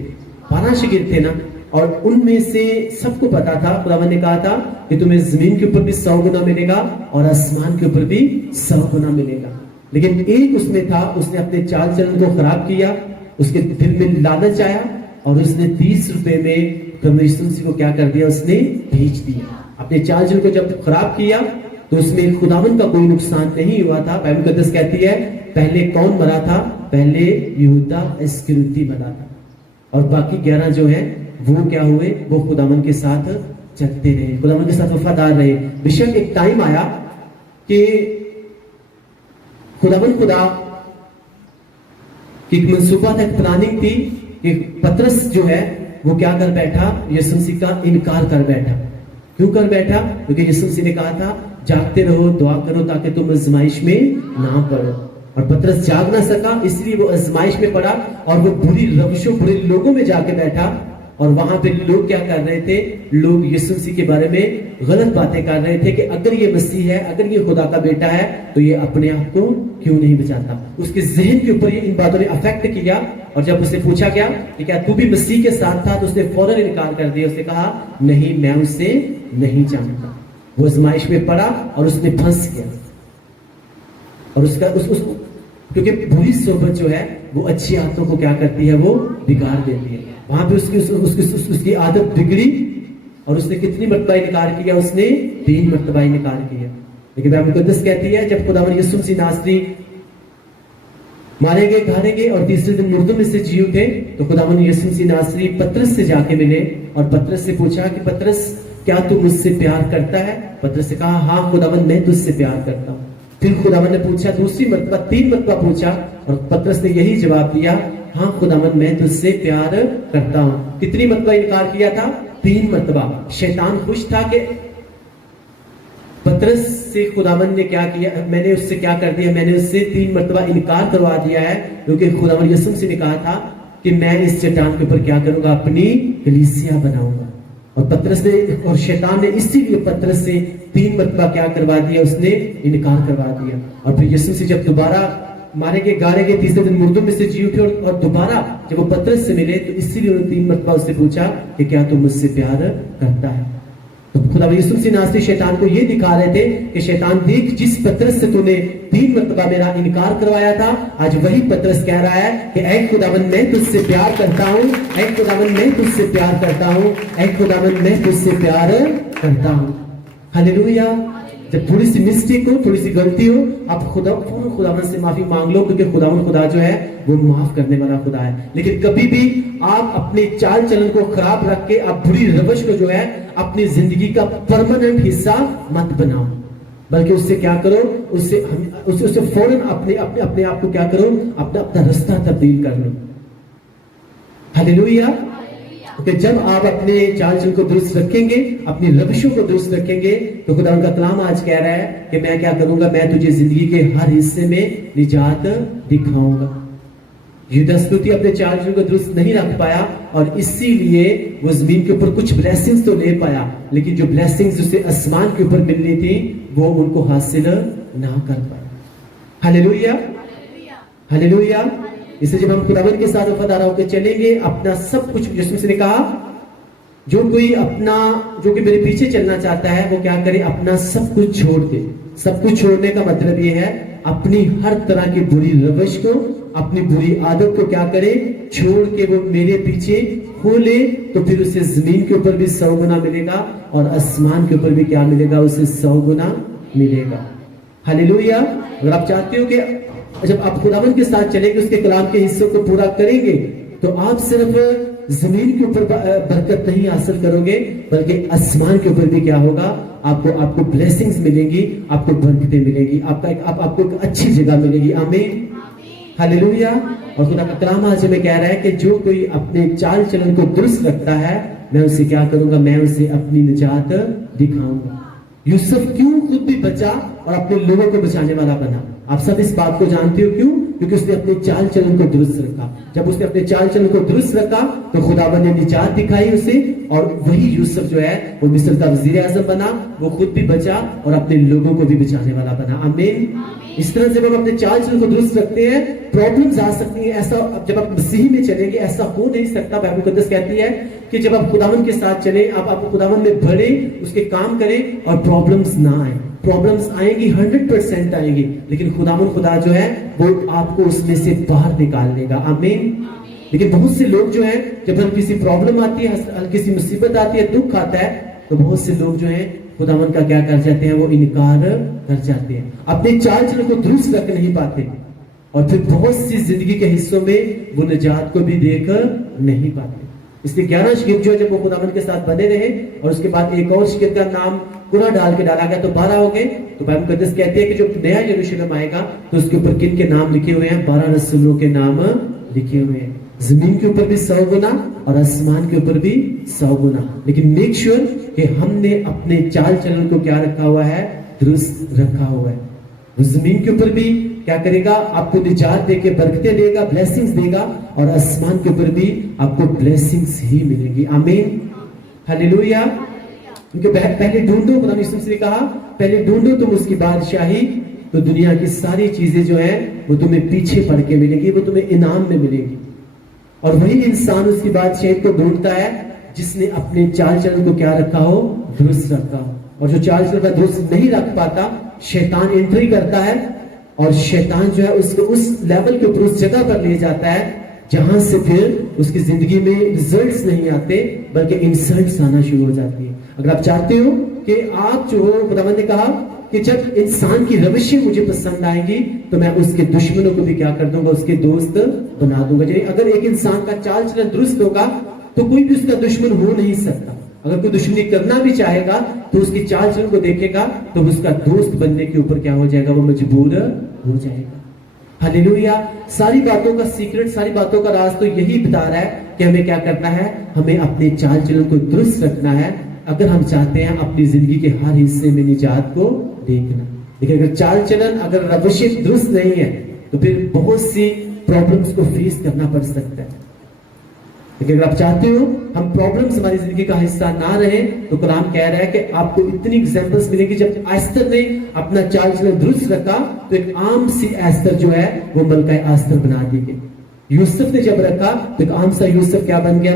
12 शिगिर्द थे ना, और उनमें से सबको पता था, खुदावन ने कहा था कि तुम्हें जमीन के ऊपर भी 100 गुना मिलेगा और आसमान के ऊपर भी 100 गुना मिलेगा। लेकिन एक उसमें था, उसने अपने चाल चलन को खराब किया, उसके दिल में लालच आया, और उसने 30 रुपए में परमेश्वर को क्या कर दिया, उसने भेज दिया। अपने चाल चलन को जब खराब किया, तो उसमें खुदावन का कोई नुकसान नहीं हुआ था। बाइबल मुकद्दस कहती है पहले कौन मरा था, पहले यहूदा इस्करियोती मरा था, और बाकी 11 जो है वो क्या हुए, वो खुदावन के साथ चलते रहे, खुदावन के साथ वफादार रहे। बेशक एक टाइम आया कि खुदा की एक मंसूबा था, एक प्लानिंग थी कि पतरस जो है वो क्या कर बैठा, यीशु मसीह का इनकार कर बैठा। क्यों कर बैठा? क्योंकि यीशु मसीह ने कहा था जागते रहो, दुआ करो ताकि तुम आजमाइश में ना पड़ो। और पतरस जाग ना सका, इसलिए वो आजमाइश में पड़ा और वो बुरी रविशों, बुरे लोगों में जाके बैठा। और वहां पे लोग क्या कर रहे थे? लोग यीशु मसीह के बारे में गलत बातें कर रहे थे कि अगर ये मसीह है, अगर ये खुदा का बेटा है, तो ये अपने आप को क्यों नहीं बचाता। उसके जहन के ऊपर ये इन बातों ने अफेक्ट किया। और जब उससे पूछा गया कि क्या तू भी मसीह के साथ था, तो उसने फौरन इनकार कर दिया। उसने कहा नहीं, मैं उसे नहीं जानता। वो आजमाइश में पड़ा और उसने फंस गया। और उसका क्योंकि बुरी सोबत जो है वो अच्छी आदतों को क्या करती है? वो बिगाड़ देती है। वहां पे उसकी आदत बिगड़ी और उसने कितनी मरतबा इनकार किया? उसने 3 मरतबा इनकार किया। लेकिन बाइबल मुकद्दस कहती है जब खुदावंद यीशु मसीह नासरी मारे गए, गाड़े गए और तीसरे दिन मुर्दों में से जी उठे, तो खुदावंद यीशु मसीह नासरी पतरस से जाके मिले और पतरस से पूछा कि पतरस क्या तू मुझसे प्यार करता है? पतरस ने कहा हाँ खुदावंद, मैं तुझसे प्यार करता हूँ। फिर खुदावंद ने पूछा दूसरी मरतबा, 3 मरतबा पूछा और पतरस ने यही जवाब दिया, हाँ खुदावंद, मैं तुझसे प्यार करता हूं। कितनी मरतबा इनकार किया था? 3 मरतबा। शैतान खुश था कि पतरस से खुदावंद ने क्या किया, मैंने उससे क्या कर दिया, मैंने उससे 3 मरतबा इनकार करवा दिया है। क्योंकि खुदावंद यीशु मसीह ने कहा था कि मैं इस चट्टान के ऊपर क्या करूंगा? अपनी कलीसिया बनाऊंगा। और पतरस ने और शैतान ने इसीलिए पतरस से 3 मरतबा क्या करवा दिया? उसने इनकार करवा दिया। और फिर यीशु मसीह जब दोबारा मारे गए, गाड़े गए, तीसरे दिन मुर्दों में से जी उठे और दोबारा जब वो पतरस से मिले, तो इसीलिए उन्होंने 3 मरतबा उससे पूछा कि क्या तू मुझसे प्यार करता है? तो खुदा यीशु मसीह नासरी शैतान को ये दिखा रहे थे कि शैतान देख, जिस पतरस से तूने 3 मरतबा मेरा इनकार करवाया था, आज वही पतरस कह रहा है कि ऐ खुदावंद, मैं तुझसे प्यार करता हूँ, ऐ खुदावंद, मैं तुझसे प्यार करता हूँ, ऐ खुदावंद, मैं तुझसे प्यार करता हूँ। हालेलुया। जब थोड़ी सी मिस्टेक हो, थोड़ी सी गलती हो, आप खुदावंद से माफी मांग लो, क्योंकि खुदावंद खुदा जो है वो माफ करने वाला खुदा है। लेकिन कभी भी आप अपने चाल चलन को खराब रख के आप बुरी रवश को जो है अपनी जिंदगी का परमानेंट हिस्सा मत बनाओ, बल्कि उससे क्या करो? उससे फौरन अपने आप को क्या करो? अपना रास्ता तब्दील कर लो। हालेलुया। कि जब आप अपने चाल चलन को दुरुस्त रखेंगे, अपनी रविशों को दुरुस्त रखेंगे, तो खुदा उनका कलाम आज कह रहा है कि मैं क्या करूंगा? मैं तुझे जिंदगी के हर हिस्से में निजात दिखाऊंगा। यूदा इस्करियोती अपने चाल चलन को दुरुस्त नहीं रख पाया और इसीलिए वो जमीन के ऊपर कुछ ब्लेसिंग्स तो ले पाया, लेकिन जो ब्लेसिंग्स उसे आसमान के ऊपर मिलनी थी वो उनको हासिल ना कर पाया। Hallelujah, hallelujah. इसलिए जब हम खुदावंद के साथ वफादार होकर चलेंगे, अपना सब कुछ, यीशु मसीह ने कहा जो कि मेरे पीछे चलना चाहता है वो क्या करे? अपना सब कुछ छोड़ दे। सब कुछ छोड़ने का मतलब ये है अपनी हर तरह की बुरी रवश को, अपनी बुरी आदत को क्या करे? छोड़ के वो मेरे पीछे हो ले, तो फिर उसे जमीन के ऊपर भी 100 गुना मिलेगा और आसमान के ऊपर भी क्या मिलेगा? उसे 100 गुना मिलेगा। हालेलुया। अगर आप चाहते हो कि जब आप खुदावंद के साथ चलेंगे, उसके कलाम के हिस्सों को पूरा करेंगे, तो आप सिर्फ जमीन के ऊपर बरकत नहीं हासिल करोगे, बल्कि आसमान के ऊपर भी क्या होगा? आपको ब्लेसिंग्स मिलेंगी, आपको बरकतें मिलेंगी, आपको एक अच्छी जगह मिलेगी। आमीन, हालेलुया। और खुदा का कलाम आज हमें कह रहा है कि जो कोई अपने चाल चलन को दुरुस्त रखता है, मैं उसे क्या करूंगा? मैं उसे अपनी निजात दिखाऊंगा। यूसुफ क्यों खुद भी बचा और अपने लोगों को बचाने वाला बना? आप सब इस बात को जानते हो क्यों? क्योंकि उसने अपने चाल चलन को दुरुस्त रखा। जब उसने अपने चाल चलन को दुरुस्त रखा तो खुदावंद ने निजात दिखाई उसे, और वही यूसुफ जो है वो मिस्र का वजीर आजम बना, वो खुद भी बचा और अपने लोगों को भी बचाने वाला बना। आमीन। इस तरह से जब हम अपने चाल चलन को दुरुस्त रखते हैं, प्रॉब्लम्स आ सकती हैं। ऐसा जब आप मसीह में चलेंगे ऐसा हो नहीं सकता। बाइबल मुकद्दस कहती है कि जब आप खुदावंद के साथ चले, आप खुदावंद में बढ़े, उसके काम करें और प्रॉब्लम्स ना आए। प्रॉब्लम्स आएंगी, 100% आएंगी, लेकिन खुदावंद खुदा जो है वो आपको उसमें से बाहर निकाल लेगा। आमीन। लेकिन बहुत से लोग जो है, जब हल्की सी प्रॉब्लम आती है, हल्की सी मुसीबत आती है, दुख आता है, तो बहुत से लोग जो है खुदावंद का क्या कर जाते हैं? वो इनकार कर जाते हैं, अपने चाल चलन को दुरुस्त रख नहीं पाते, और फिर बहुत सी जिंदगी के हिस्सों में वो निजात को भी देख नहीं पाते। इसलिए 11 शिगिर्द जो है जब वो खुदावंद के साथ बने रहे, और उसके बाद एक और शिगिर्द का नाम कुरा डाल के डाला गया, तो 12 हो गए। तो बाइबल मुकद्दस कहती है कि जो नया यरूशलेम आएगा तो उसके ऊपर किन के नाम लिखे हुए हैं? 12 रसूलों के नाम लिखे हुए हैं। जमीन के ऊपर भी 100 गुना और आसमान के ऊपर भी 100 गुना। लेकिन मेक श्योर कि हमने अपने चाल चलन को क्या रखा हुआ है, दुरुस्त रखा हुआ है। वो जमीन के ऊपर भी क्या करेगा, आपको निजात देके बरकतें देगा, ब्लेसिंग्स देगा, और आसमान के ऊपर भी आपको ब्लेसिंग्स ही मिलेंगी। आमीन, हालेलुया। क्योंकि पहले ढूंढो, खुदा यीशु मसीह ने कहा पहले ढूंढो तुम उसकी बादशाही, तो दुनिया की सारी चीजें जो है वो तुम्हें पीछे पड़ के मिलेगी, वो तुम्हें इनाम में मिलेगी। और वही इंसान उसकी बादशाही को ढूंढता है जिसने अपने चाल चलन को क्या रखा हो, दुरुस्त रखा हो। और जो चाल चलन का दुरुस्त नहीं रख पाता, शैतान एंट्री करता है और शैतान जो है उसको उस लेवल के ऊपर, उस जगह पर ले जाता है जहां से फिर उसकी जिंदगी में रिजल्ट्स नहीं आते बल्कि इंसल्ट्स आना शुरू हो जाती है। अगर आप चाहते हो कि आप जो हो, खुदावंद ने कहा कि जब इंसान की रविशें मुझे पसंद आएंगी तो मैं उसके दुश्मनों को भी क्या कर दूंगा, उसके दोस्त बना दूंगा। यानी अगर एक इंसान का चाल चलन दुरुस्त होगा तो कोई भी उसका दुश्मन हो नहीं सकता। अगर कोई दुश्मनी करना भी चाहेगा तो उसकी चाल चलन को देखेगा तो उसका दोस्त बनने के ऊपर क्या हो जाएगा, वो मजबूर हो जाएगा। हालेलुया। सारी बातों का सीक्रेट, सारी बातों का राज तो यही बता रहा है कि हमें क्या करना है, हमें अपने चाल चलन को दुरुस्त रखना है अगर हम चाहते हैं अपनी जिंदगी के हर हिस्से में निजात को देखना। लेकिन अगर चाल चलन, अगर रविशें दुरुस्त नहीं है तो फिर बहुत सी प्रॉब्लम्स को फेस करना पड़ सकता है। लेकिन अगर आप चाहते हो हम प्रॉब्लम्स हमारी जिंदगी का हिस्सा ना रहे तो कुरान कह रहा है कि आपको इतनी एग्जांपल्स मिलेंगी। जब एस्तर ने अपना चाल चलन दुरुस्त रखा तो एक आम सी एस्तर जो है वो मलका एस्तर बना दी गई। यूसुफ ने जब रखा तो एक आम सा यूसुफ क्या बन गया,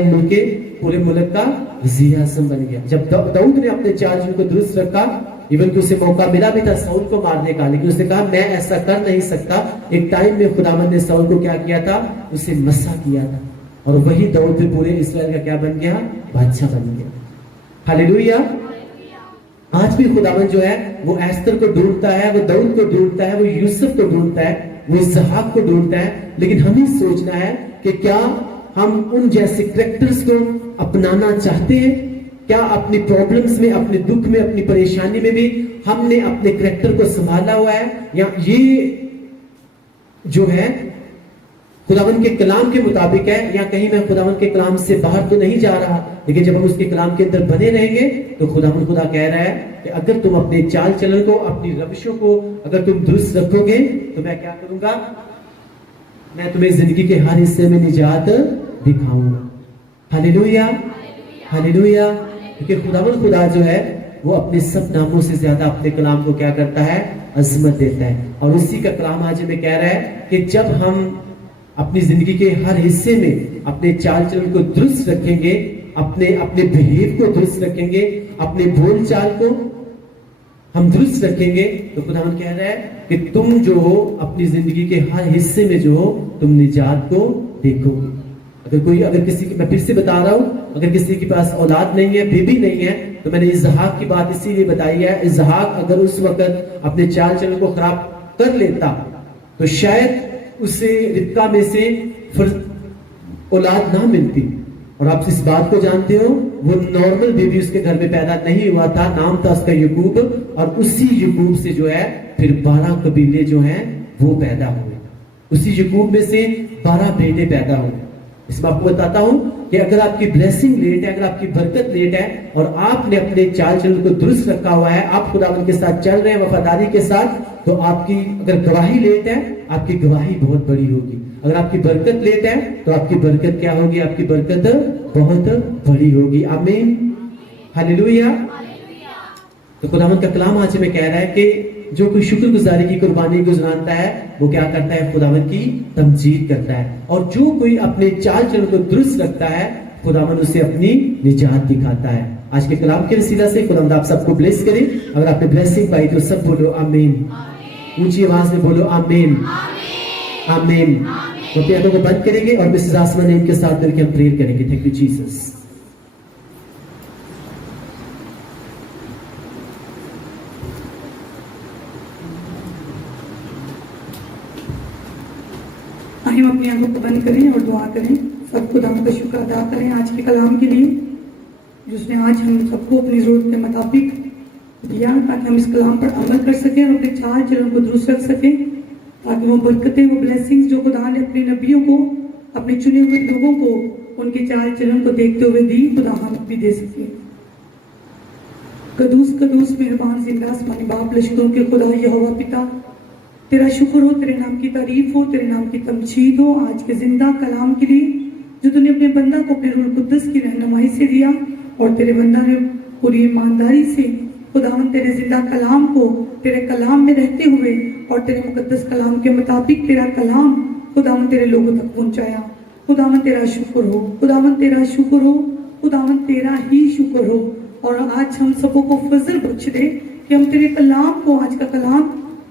पूरे मुल्क का वज़ीर आज़म बन गया। जब दाऊद ने अपने चाल चलन को दुरुस्त रखा, इवन कि उसे मौका मिला भी था साउल को मारने का, लेकिन उसने कहा मैं ऐसा कर नहीं सकता। एक टाइम में खुदावंद ने साउल को क्या किया था, उसे मसा किया था, और वही दाऊद फिर पूरे इस्राएल का क्या बन गया, बादशाह बन गया। हालेलुया। आज भी खुदावंद जो है वो एस्तर को ढूंढता है, वो दाऊद को ढूंढता है, वो यूसुफ को ढूंढता है, वो इसहाक को ढूंढता है। लेकिन हमें सोचना है कि क्या हम उन जैसे कैरेक्टर्स को अपनाना चाहते हैं? क्या अपनी प्रॉब्लम्स में, अपने दुख में, अपनी परेशानी में भी हमने अपने कैरेक्टर को संभाला हुआ है, या ये जो है खुदावंद के कलाम के मुताबिक है, या कहीं मैं खुदावंद के कलाम से बाहर तो नहीं जा रहा। लेकिन जब हम उसके कलाम के अंदर बने रहेंगे तो खुदावंद खुदा कह रहा है कि अगर तुम अपने चाल चलन को, अपनी रविशों को अगर तुम दुरुस्त रखोगे तो मैं क्या करूंगा, मैं तुम्हें जिंदगी के हर हिस्से में निजात दिखाऊंगा। Hallelujah, hallelujah. क्योंकि खुदावंद खुदा जो है वो अपने सब नामों से ज्यादा अपने कलाम को क्या करता है, अजमत देता है। और उसी का कलाम आज हमें कह रहा है कि जब हम अपनी जिंदगी के हर हिस्से में अपने चाल चलन को दुरुस्त रखेंगे, अपने बिहेव को दुरुस्त रखेंगे, अपने बोल चाल को हम दुरुस्त रखेंगे, तो खुदावंद कह रहा है कि तुम जो हो अपनी जिंदगी के हर हिस्से में जो हो तुम निजात को देखोगे। अगर किसी की, मैं फिर से बता रहा हूं, अगर किसी के पास औलाद नहीं है, बेबी नहीं है, तो मैंने इसहाक की बात इसीलिए बताई है। इसहाक अगर उस वक्त अपने चाल चलन को खराब कर लेता तो शायद उसे रिबका में से औलाद ना मिलती। और आप इस बात को जानते हो, वो नॉर्मल बेबी उसके घर में पैदा नहीं हुआ था, नाम था उसका यकूब, और उसी यकूब से जो है फिर 12 कबीले जो हैं वो पैदा हुए। उसी यकूब में से 12 बेटे पैदा हुए। इसमें आपको बताता हूं कि अगर आपकी ब्लेसिंग लेट है, अगर आपकी बरकत लेट है और आपने अपने चाल चलन को दुरुस्त रखा हुआ है, आप खुदावंद के साथ चल रहे हैं वफादारी के साथ, तो आपकी अगर गवाही लेट है, आपकी गवाही बहुत बड़ी होगी। अगर आपकी बरकत लेट है तो आपकी बरकत क्या होगी, आपकी बरकत बहुत बड़ी होगी। आमीन, हालेलुया। तो खुदावंद का कलाम आज में कह रहा है कि जो कोई शुक्रगुजारी की कुर्बानी गुजराता है वो क्या करता है, खुदावंद की तमजीद करता है। और जो कोई अपने चाल चलन को दुरुस्त रखता है, खुदावंद उसे अपनी निजात दिखाता है। आज के कलाम के वसीला से खुदावंद आप सबको ब्लेस करे। अगर आपने ब्लेसिंग पाई तो सब बोलो आमीन, ऊंची आवाज में बोलो आमीन, आमीन। तो अपनी आंखों को बंद करेंगे और मिसेस आसमा ने इनके साथ मिलकर हम प्रेयर करेंगे। Thank you Jesus. हम अपनी आंखों को बंद करें और दुआ करें। सब खुदा का शुक्र अदा करें आज के कलाम के लिए, जिसने आज हम सबको अपनी जरूरत के मुताबिक दिया, ताकि हम इस कलाम पर अमल कर सकें और अपने चाल चलन को दुरुस्त रख सकें, ताकि वो बरकतें, वो ब्लेसिंग्स जो खुदा ने अपने नबियों को अपने चुने हुए लोगों को उनके चाल चलन को देखते हुए दी, खुदा हम भी दे सके। कदूस कदूस मेहरबान जिंदा आसमानी बाप लश्करों के खुदा यहोवा पिता, तेरा शुक्र हो, तेरे नाम की तारीफ हो, तेरे नाम की तमजीद हो आज के जिंदा कलाम के लिए जो तूने अपने बंदा को अपने रूह कुद्दस की रहनुमाई से दिया और तेरे बंदा ने पूरी ईमानदारी से खुदावन तेरे जिंदा कलाम को तेरे कलाम में रहते हुए और तेरे मुकद्दस कलाम के मुताबिक तेरा कलाम खुदावन तेरे लोगों तक पहुंचाया। खुदावन तेरा शुक्र हो, खुदावन तेरा शुक्र हो, खुदावन तेरा ही शुक्र हो। और आज हम सबों को फजल बख्श दे कि हम तेरे कलाम को, आज का कलाम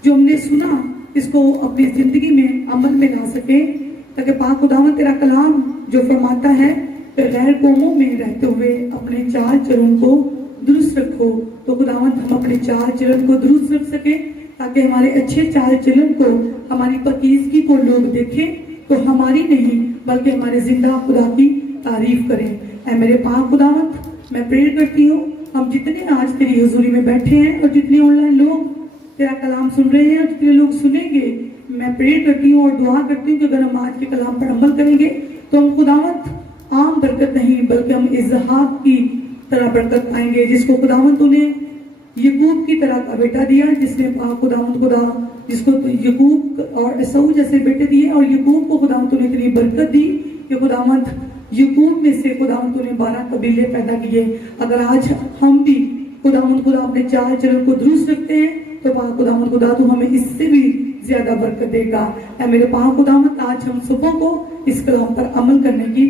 जो हमने सुना, इसको अपनी जिंदगी में अमल में ला सके, ताकि पाक खुदावन तेरा कलाम जो फरमाता है गैर कौमों में रहते हुए अपने चाल चलन को दुरुस्त रखो, तो खुदावन हम अपने चाल चलन को दुरुस्त रख सके, ताकि हमारे अच्छे चाल चलन को, हमारी पाकीज़गी को लोग देखें तो हमारी नहीं बल्कि हमारे जिंदा खुदा की तारीफ करें। ऐ मेरे पाक खुदावन, मैं प्रेयर करती हूँ हम जितने आज तेरी हुजूरी में बैठे हैं और जितने ऑनलाइन लोग तेरा कलाम सुन रहे हैं और जितने लोग सुनेंगे, मैं प्रेयर करती हूँ और दुआ करती हूँ कि अगर हम आज के कलाम पर अमल करेंगे तो हम खुदावंत आम बरकत नहीं बल्कि हम इजहाक की तरह बरकत पाएंगे, जिसको खुदावंत तूने यकूब की तरह का बेटा दिया, जिसने खुदावंत खुदा जिसको यकूब और एसाऊ जैसे बेटे दिए और यकूब को खुदावंत तूने इतनी बरकत दी कि खुदावंत यकूब में से खुदावंत तूने 12 कबीले पैदा किए। अगर आज हम भी खुदावंत खुदा अपने चाल चलन को दुरुस्त रखते हैं तो पाक खुदावंत खुदा तू हमें इससे भी ज्यादा बरकत देगा। ऐ मेरे पाक खुदावंत, आज हम सबों को इस कलाम पर अमल करने की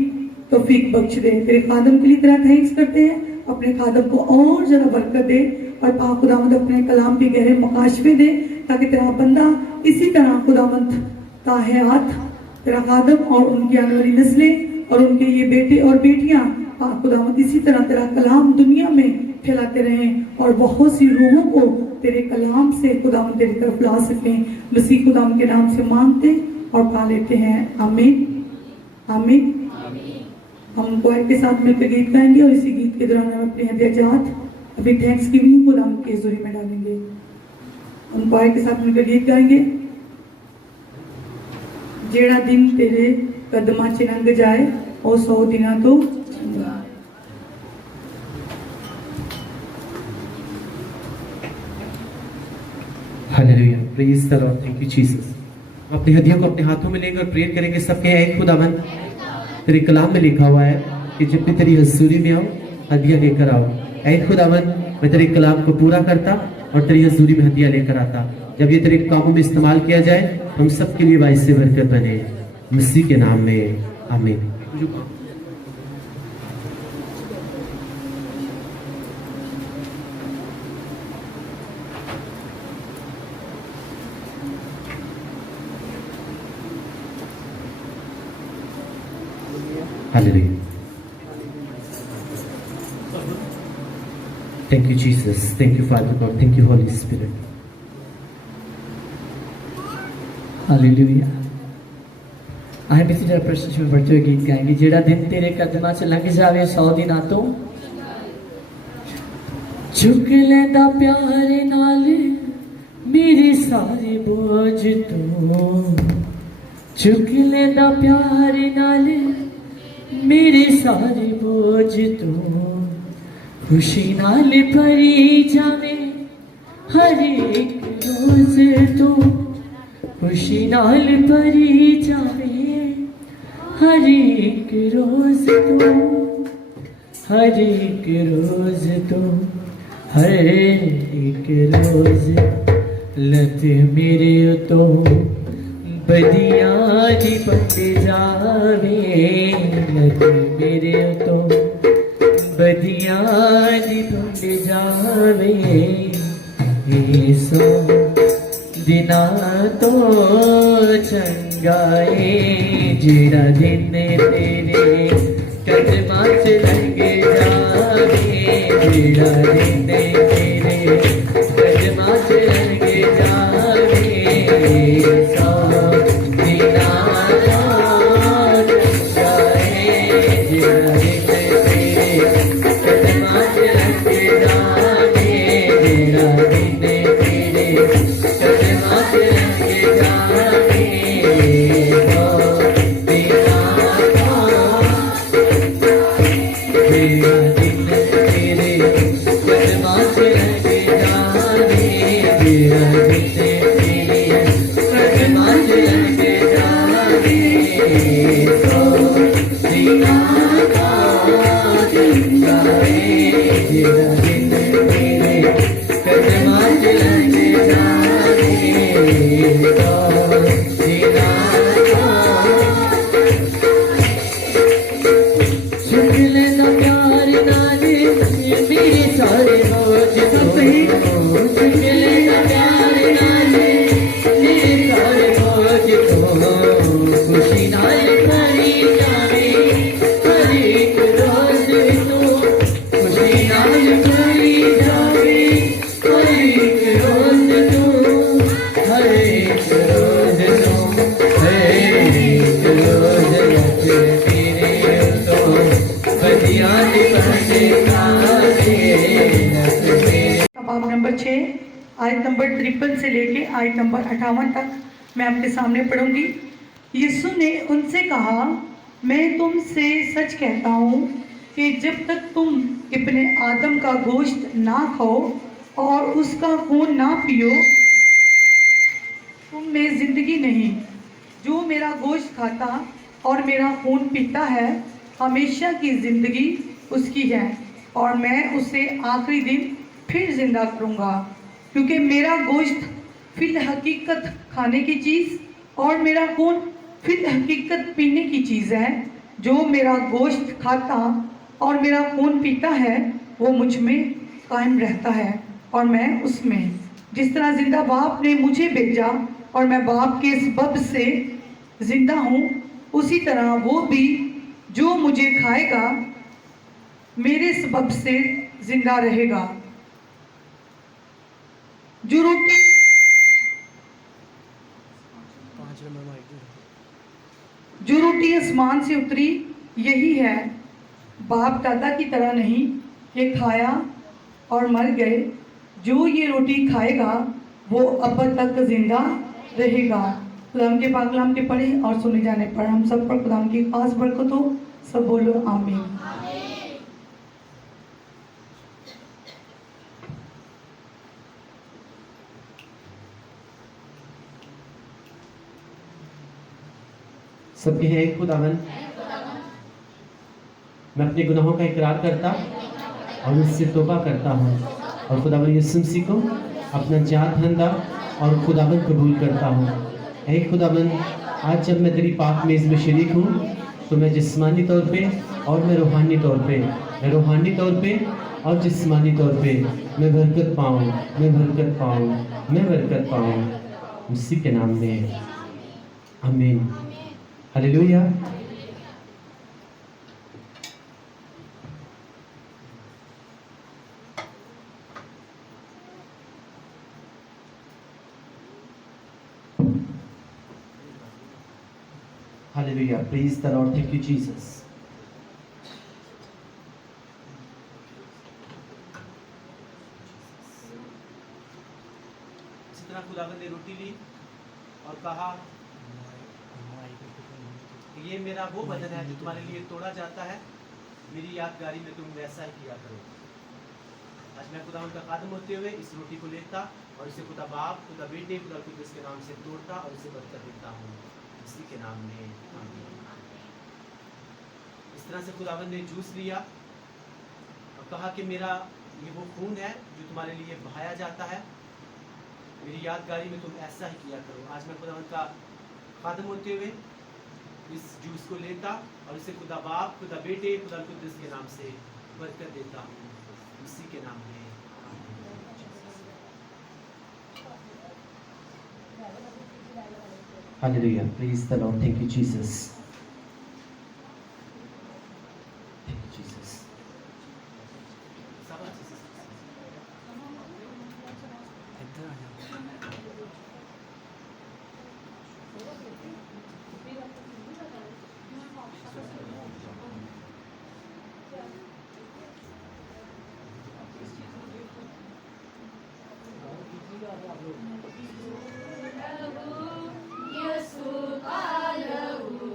तौफीक बख्श दे। तेरे खादम के लिए तेरा थैंक्स करते हैं, अपने खादम को और ज्यादा बरकत दे और पाक खुदावंत अपने कलाम के गहरे मकाशफे दे, ताकि तेरा बंदा इसी तरह खुदावंत ताहयात तेरा खादम और उनकी आने वाली नस्लें और उनके ये बेटे और बेटियां पाक खुदावंत इसी तरह तेरा कलाम दुनिया में फैलाते रहें और बहुत सी रूहों को तेरे कलाम से खुदावंत तेरी तरफ ला सकें। मसीह खुदावंत के नाम से मांगते और पा लेते हैं, आमीन आमीन। हम क्वायर के साथ मिलकर गीत गाएंगे और इसी गीत के दौरान हम अपने हदियाजात अभी थैंक्स गिविंग खुदावंत की हुजूरी में डालेंगे। हम क्वायर के साथ मिलकर गीत गाएंगे, जेड़ा दिन तेरे कदमा च लंघ जाए और 100 दिना तो चंगा। Hallelujah, praise the Lord, thank you Jesus. अपनी हदियों को अपने हाथों में लेंगे और प्रेयर करेंगे सबके। ऐ खुदावन, तेरे कलाम में लिखा हुआ है कि जब भी तेरी हजूरी में आओ हदिया लेकर आओ। ऐ खुदावन, मैं तेरे कलाम को पूरा करता और तेरी हजूरी में हदिया लेकर आता। जब ये तेरे कामों में इस्तेमाल किया जाए हम सबके लिए बाइस से बरकत बने, मसीह के नाम में आमीन। Hallelujah. Thank you, Jesus. Thank you, Father God. Thank you, Holy Spirit. Hallelujah. आए भी तेरा प्रश्न में बढ़ते हुए गीत गाएंगे, जेड़ा दिन तेरे कदमा च लंघ जावे 100 दिना तो चुक लेंदा प्यारे नाल मेरे सारे बोझ तो, चुक लेंदा प्यारे नाल मेरे सारे बोझ तो, खुशी नाल भरी जावे हर एक रोज तो, खुशी नाल भरी जावे हर एक रोज तो, हर एक रोज तो, हर एक रोज लत मेरे तो बदिया दी बंदे जावे, लत मेरे तो बदिया दी बंदे जावे, ये सो दिना तो चंगाए, जेड़ा दिन तेरे कदमां च लंघ जावे, जेड़ा दिन तेरे कदमां च लंघ जावे, सौ दिना तो चंगाए, जेड़ा दिन तेरे कदमां च लंघ जावे, जेड़ा दिन तेरे कदमां च लंघ जावे, सौ दिना ना को जिंदा रे जिंदा दिन मेरे कदमा चलन जाने तो जीना को सुन लेना प्यार नाले मेरे सारे बोझ तो सुन लेना प्यार नाले मेरे सारे बोझ तो खुशी नाल करी जावे हर एक रोज तो खुशी नाल करी जावे हर एक रोज तो हर एक रोज तो हर एक रोज तेरे तो बदियां बने काले बाब नंबर 6 आयत नंबर 53 से लेके आयत नंबर 58 तक मैं आपके सामने पढ़ूंगी। यीशु ने उनसे कहा, मैं तुमसे सच कहता हूँ कि जब तक तुम इब्ने आदम का गोश्त ना खाओ और उसका खून ना पियो तुम में जिंदगी नहीं। जो मेरा गोश्त खाता और मेरा खून पीता है हमेशा की जिंदगी उसकी है और मैं उसे आखिरी दिन फिर जिंदा करूँगा। क्योंकि मेरा गोश्त फिल हकीकत खाने की चीज़ और मेरा खून फिल हकीकत पीने की चीज़ है। जो मेरा गोश्त खाता और मेरा खून पीता है वो मुझ में कायम रहता है और मैं उसमें। जिस तरह जिंदा बाप ने मुझे भेजा और मैं बाप के सबब से जिंदा हूँ उसी तरह वो भी जो मुझे खाएगा मेरे सबब से जिंदा रहेगा। जो रोटी आसमान से उतरी यही है, बाप दादा की तरह नहीं। ये खाया और मर गए। जो ये रोटी खाएगा वो अब तक जिंदा रहेगा। खुदाम के पाक कलाम के पढ़े और सुने जाने पर हम सब पर खुदाम की खास बरकत हो। सब बोलो आमीन। सबके हैं एक खुदावन। मैं अपने गुनाहों का इकरार करता और उससे तौबा करता हूँ और खुदावन यीशु मसीह को अपना जान धंधा और खुदावन कबूल करता हूँ। ऐ खुदावन, आज जब मैं तेरी पाक मेज़ में शरीक हूँ तो मैं जिस्मानी तौर पे और मैं रूहानी तौर पे और जिस्मानी तौर पे मैं बरकत पाऊँ, मैं बरकत पाऊँ मसीह के नाम में आमीन। Hallelujah. Hallelujah. Praise the Lord. Thank you, Jesus. इसी तरह खुदावंद ने रोटी ली और कहा, ये मेरा वो बदन है जो तुम्हारे लिए तोड़ा जाता है, मेरी यादगारी में तुम वैसा ही किया करो। आज मैं खुदावंद का खादम होते हुए इस रोटी को लेता और इसे खुदा बाप, खुदा बेटे, खुदा कुद्दूस के नाम से तोड़ता और इसे बरकत देता हूँ इसी के नाम में आमीन। इस तरह से खुदावंद ने जूस लिया और कहा कि मेरा ये वो खून है जो तुम्हारे लिए बहाया जाता है, मेरी यादगारी में तुम ऐसा ही किया करो। आज मैं खुदावंद का खादम होते हुए इस जूस को लेता और इसे खुदा बाप, खुदा बेटे, खुदा कुद्दूस के नाम से बरकत देता हूँ इसी के नाम में। Hallelujah. Praise the Lord. Thank you, Jesus. Thank you, Jesus. Yesu कालहु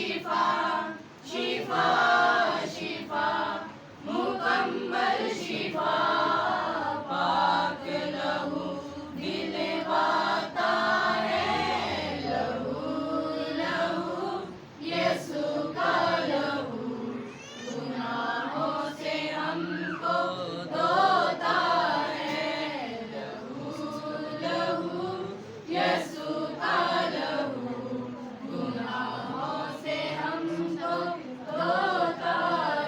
शिफा शिफा शिफा मुकम्मल शिफा पाक लहू दिलवाता है लहू लहू यीशु का लहू गुनाहों से हमको धोता है लहू लहू यीशु का लहू गुनाहों से हमको धोता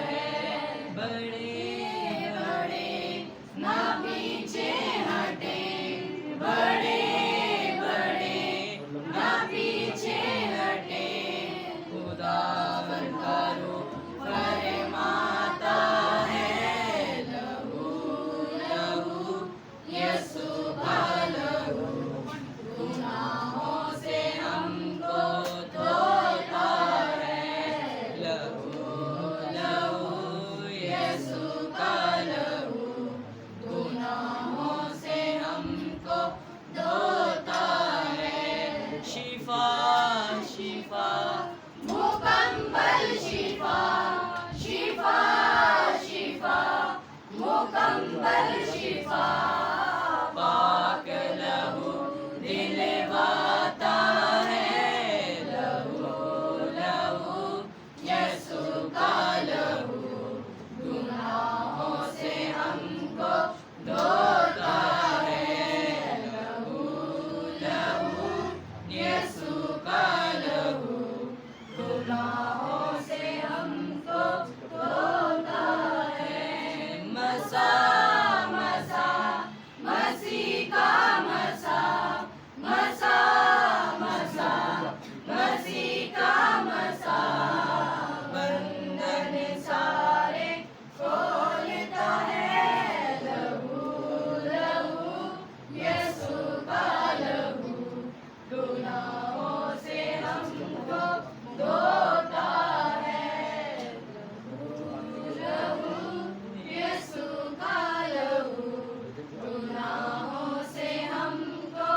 है बड़े बड़े ना पीछे हटे बड़े बड़े ना पीछे हटे खुदावन का रूप फरमाता है लहू लहू यीशु का लहू गुनाहों से हमको धोता है लहू लहू यीशु का लहू गुनाहों से हमको धोता है शिफा शिफा मुकम्मल शिफा शिफा शिफा मुकम्मल शिफा पाक लहू दिलवाता है लहू लहू यीशु का लहू गुनाहों से हमको धोता है लहू लहू यीशु का लहू गुनाहों से हमको धोता है मसा मसा मसीह का मसा मसा मसा मसीह का मसा बंधन सारे खोलता है लहू लहू यीशु का लहू गुनाहों से हमको धोता है लहू लहू यीशु का लहू गुनाहों से हमको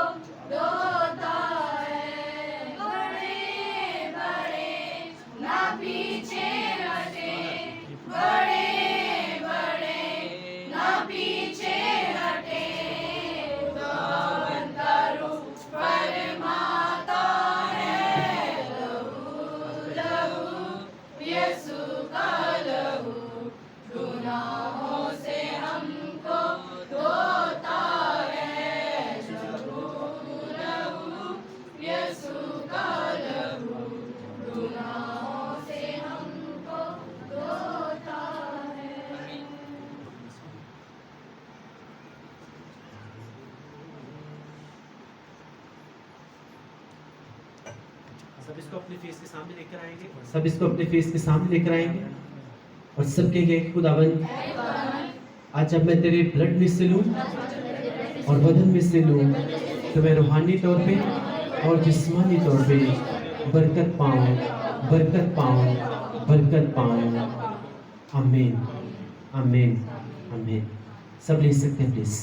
धोता है बड़े बड़े ना पीछे हटे बड़े बड़े ना पीछे हटे खुदावन का रूप फरमाता है लहू लहू यीशु का लहू गुनाहों से हमको धोता है लहू लहू यीशु का लहू गुनाहों से हमको धोता है सब इसको अपने फेस के सामने लेकर आएंगे सब इसको अपने फेस के सामने लेकर आएंगे और सब कहेंगे खुदावन आज जब मैं तेरे ब्लड में से लूं और बदन में से लूं तो मैं रूहानी तौर पे और जिस्मानी तौर पे बरकत पाऊं बरकत पाऊं बरकत पाऊं आमीन आमीन आमीन सब ले सकते हैं प्लीज